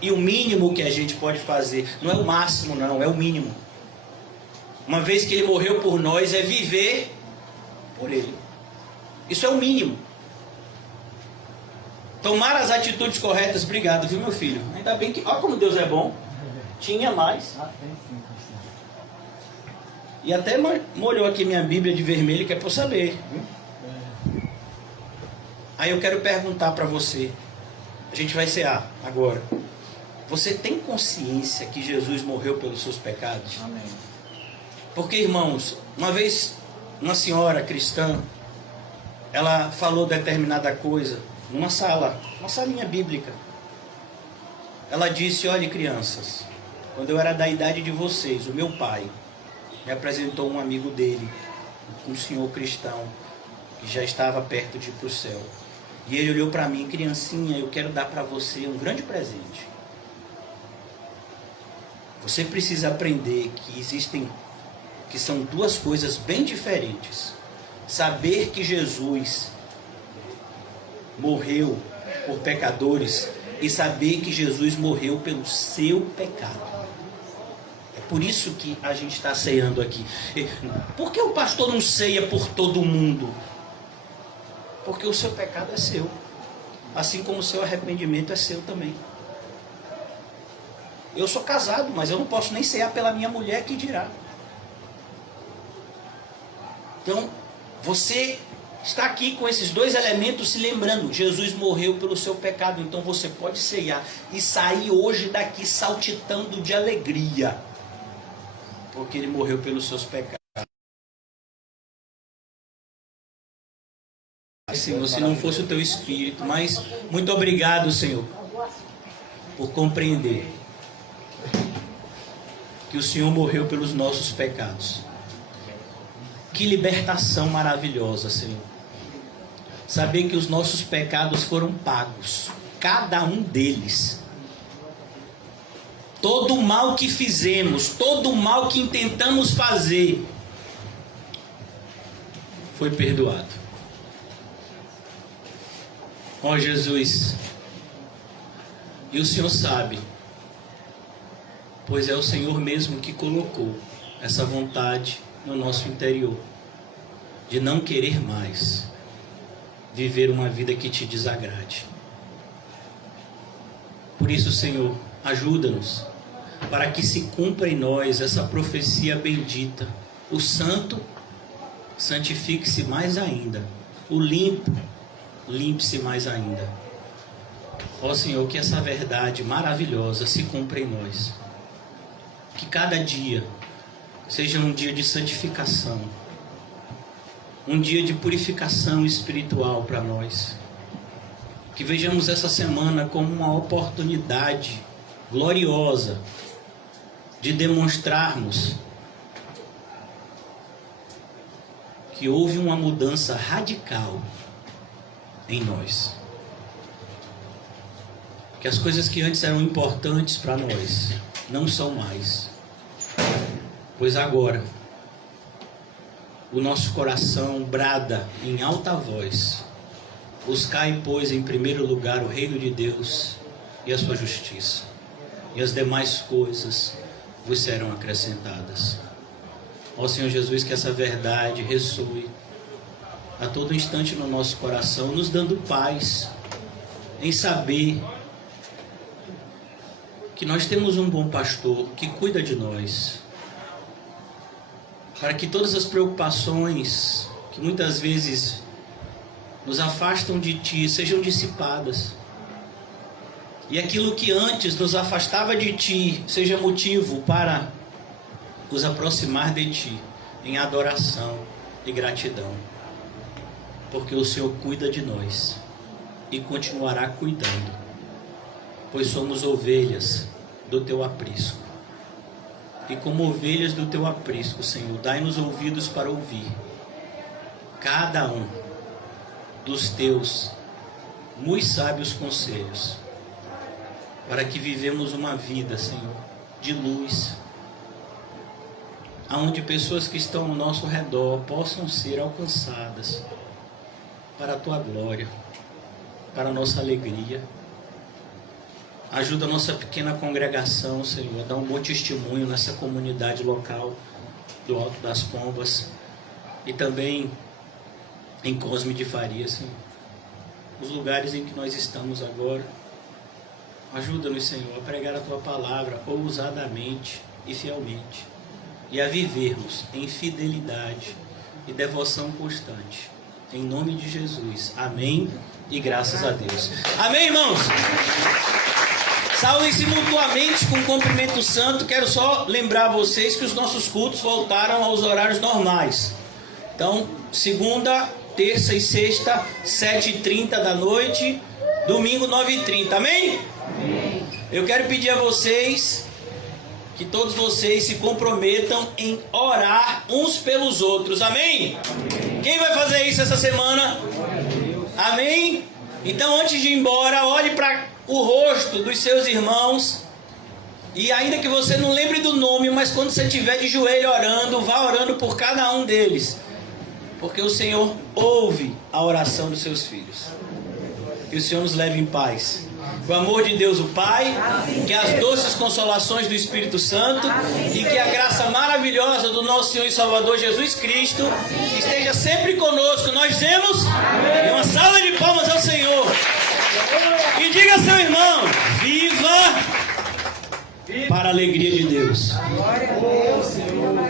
E o mínimo que a gente pode fazer, não é o máximo não, é o mínimo. Uma vez que Ele morreu por nós, é viver por Ele. Isso é o mínimo. Tomar as atitudes corretas. Obrigado, viu, meu filho? Ainda bem que... Olha como Deus é bom. Tinha mais. E até molhou aqui minha Bíblia de vermelho, que é para eu saber. Aí eu quero perguntar para você. A gente vai cear agora. Você tem consciência que Jesus morreu pelos seus pecados? Amém. Porque, irmãos, uma vez uma senhora cristã, ela falou determinada coisa numa sala, uma salinha bíblica. Ela disse: olhe, crianças, quando eu era da idade de vocês, o meu pai me apresentou um amigo dele, um senhor cristão, que já estava perto de ir para o céu. E ele olhou para mim: criancinha, eu quero dar para você um grande presente. Você precisa aprender que são duas coisas bem diferentes. Saber que Jesus morreu por pecadores e saber que Jesus morreu pelo seu pecado. É por isso que a gente está ceando aqui. Por que o pastor não ceia por todo mundo? Porque o seu pecado é seu, assim como o seu arrependimento é seu também. Eu sou casado, mas eu não posso nem cear pela minha mulher, que dirá. Então, você está aqui com esses dois elementos se lembrando: Jesus morreu pelo seu pecado. Então você pode ceiar e sair hoje daqui saltitando de alegria, porque Ele morreu pelos seus pecados. Senhor, se não fosse o Teu Espírito. Mas muito obrigado, Senhor, por compreender que o Senhor morreu pelos nossos pecados. Que libertação maravilhosa, Senhor. Saber que os nossos pecados foram pagos, cada um deles. Todo o mal que fizemos, todo o mal que intentamos fazer, foi perdoado. Ó Jesus, e o Senhor sabe, pois é o Senhor mesmo que colocou essa vontade no nosso interior, de não querer mais viver uma vida que te desagrade. Por isso, Senhor, ajuda-nos para que se cumpra em nós essa profecia bendita: o santo santifique-se mais ainda, o limpo limpe-se mais ainda. Ó Senhor, que essa verdade maravilhosa se cumpra em nós, que cada dia seja um dia de santificação, um dia de purificação espiritual para nós. Que vejamos essa semana como uma oportunidade gloriosa de demonstrarmos que houve uma mudança radical em nós. Que as coisas que antes eram importantes para nós não são mais. Pois agora o nosso coração brada em alta voz: buscai, pois, em primeiro lugar o reino de Deus e a sua justiça, e as demais coisas vos serão acrescentadas. Ó Senhor Jesus, que essa verdade ressoe a todo instante no nosso coração, nos dando paz em saber que nós temos um bom pastor que cuida de nós, para que todas as preocupações que muitas vezes nos afastam de Ti sejam dissipadas, e aquilo que antes nos afastava de Ti seja motivo para nos aproximar de Ti em adoração e gratidão, porque o Senhor cuida de nós e continuará cuidando, pois somos ovelhas do Teu aprisco. E como ovelhas do teu aprisco, Senhor, dai-nos ouvidos para ouvir cada um dos teus muito sábios conselhos, para que vivemos uma vida, Senhor, de luz, aonde pessoas que estão ao nosso redor possam ser alcançadas para a tua glória, para a nossa alegria. Ajuda a nossa pequena congregação, Senhor, a dar um bom testemunho nessa comunidade local do Alto das Pombas e também em Cosme de Faria, Senhor. Os lugares em que nós estamos agora. Ajuda-nos, Senhor, a pregar a tua palavra ousadamente e fielmente e a vivermos em fidelidade e devoção constante. Em nome de Jesus. Amém e graças a Deus. Amém, irmãos? Saúdem-se mutuamente com um cumprimento santo. Quero só lembrar vocês que os nossos cultos voltaram aos horários normais. Então, segunda, terça e sexta, 7h30 da noite. Domingo, 9h30. Amém? Amém. Eu quero pedir a vocês que todos vocês se comprometam em orar uns pelos outros. Amém? Amém. Quem vai fazer isso essa semana? Amém? Então, antes de ir embora, olhe para o rosto dos seus irmãos, e ainda que você não lembre do nome, mas quando você estiver de joelho orando, vá orando por cada um deles, porque o Senhor ouve a oração dos seus filhos. Que o Senhor nos leve em paz. O amor de Deus o Pai, que as doces consolações do Espírito Santo e que a graça maravilhosa do nosso Senhor e Salvador Jesus Cristo esteja sempre conosco. Nós dizemos, e uma salva de palmas ao Senhor. E diga ao seu irmão, viva para a alegria de Deus. Glória a Deus, Senhor.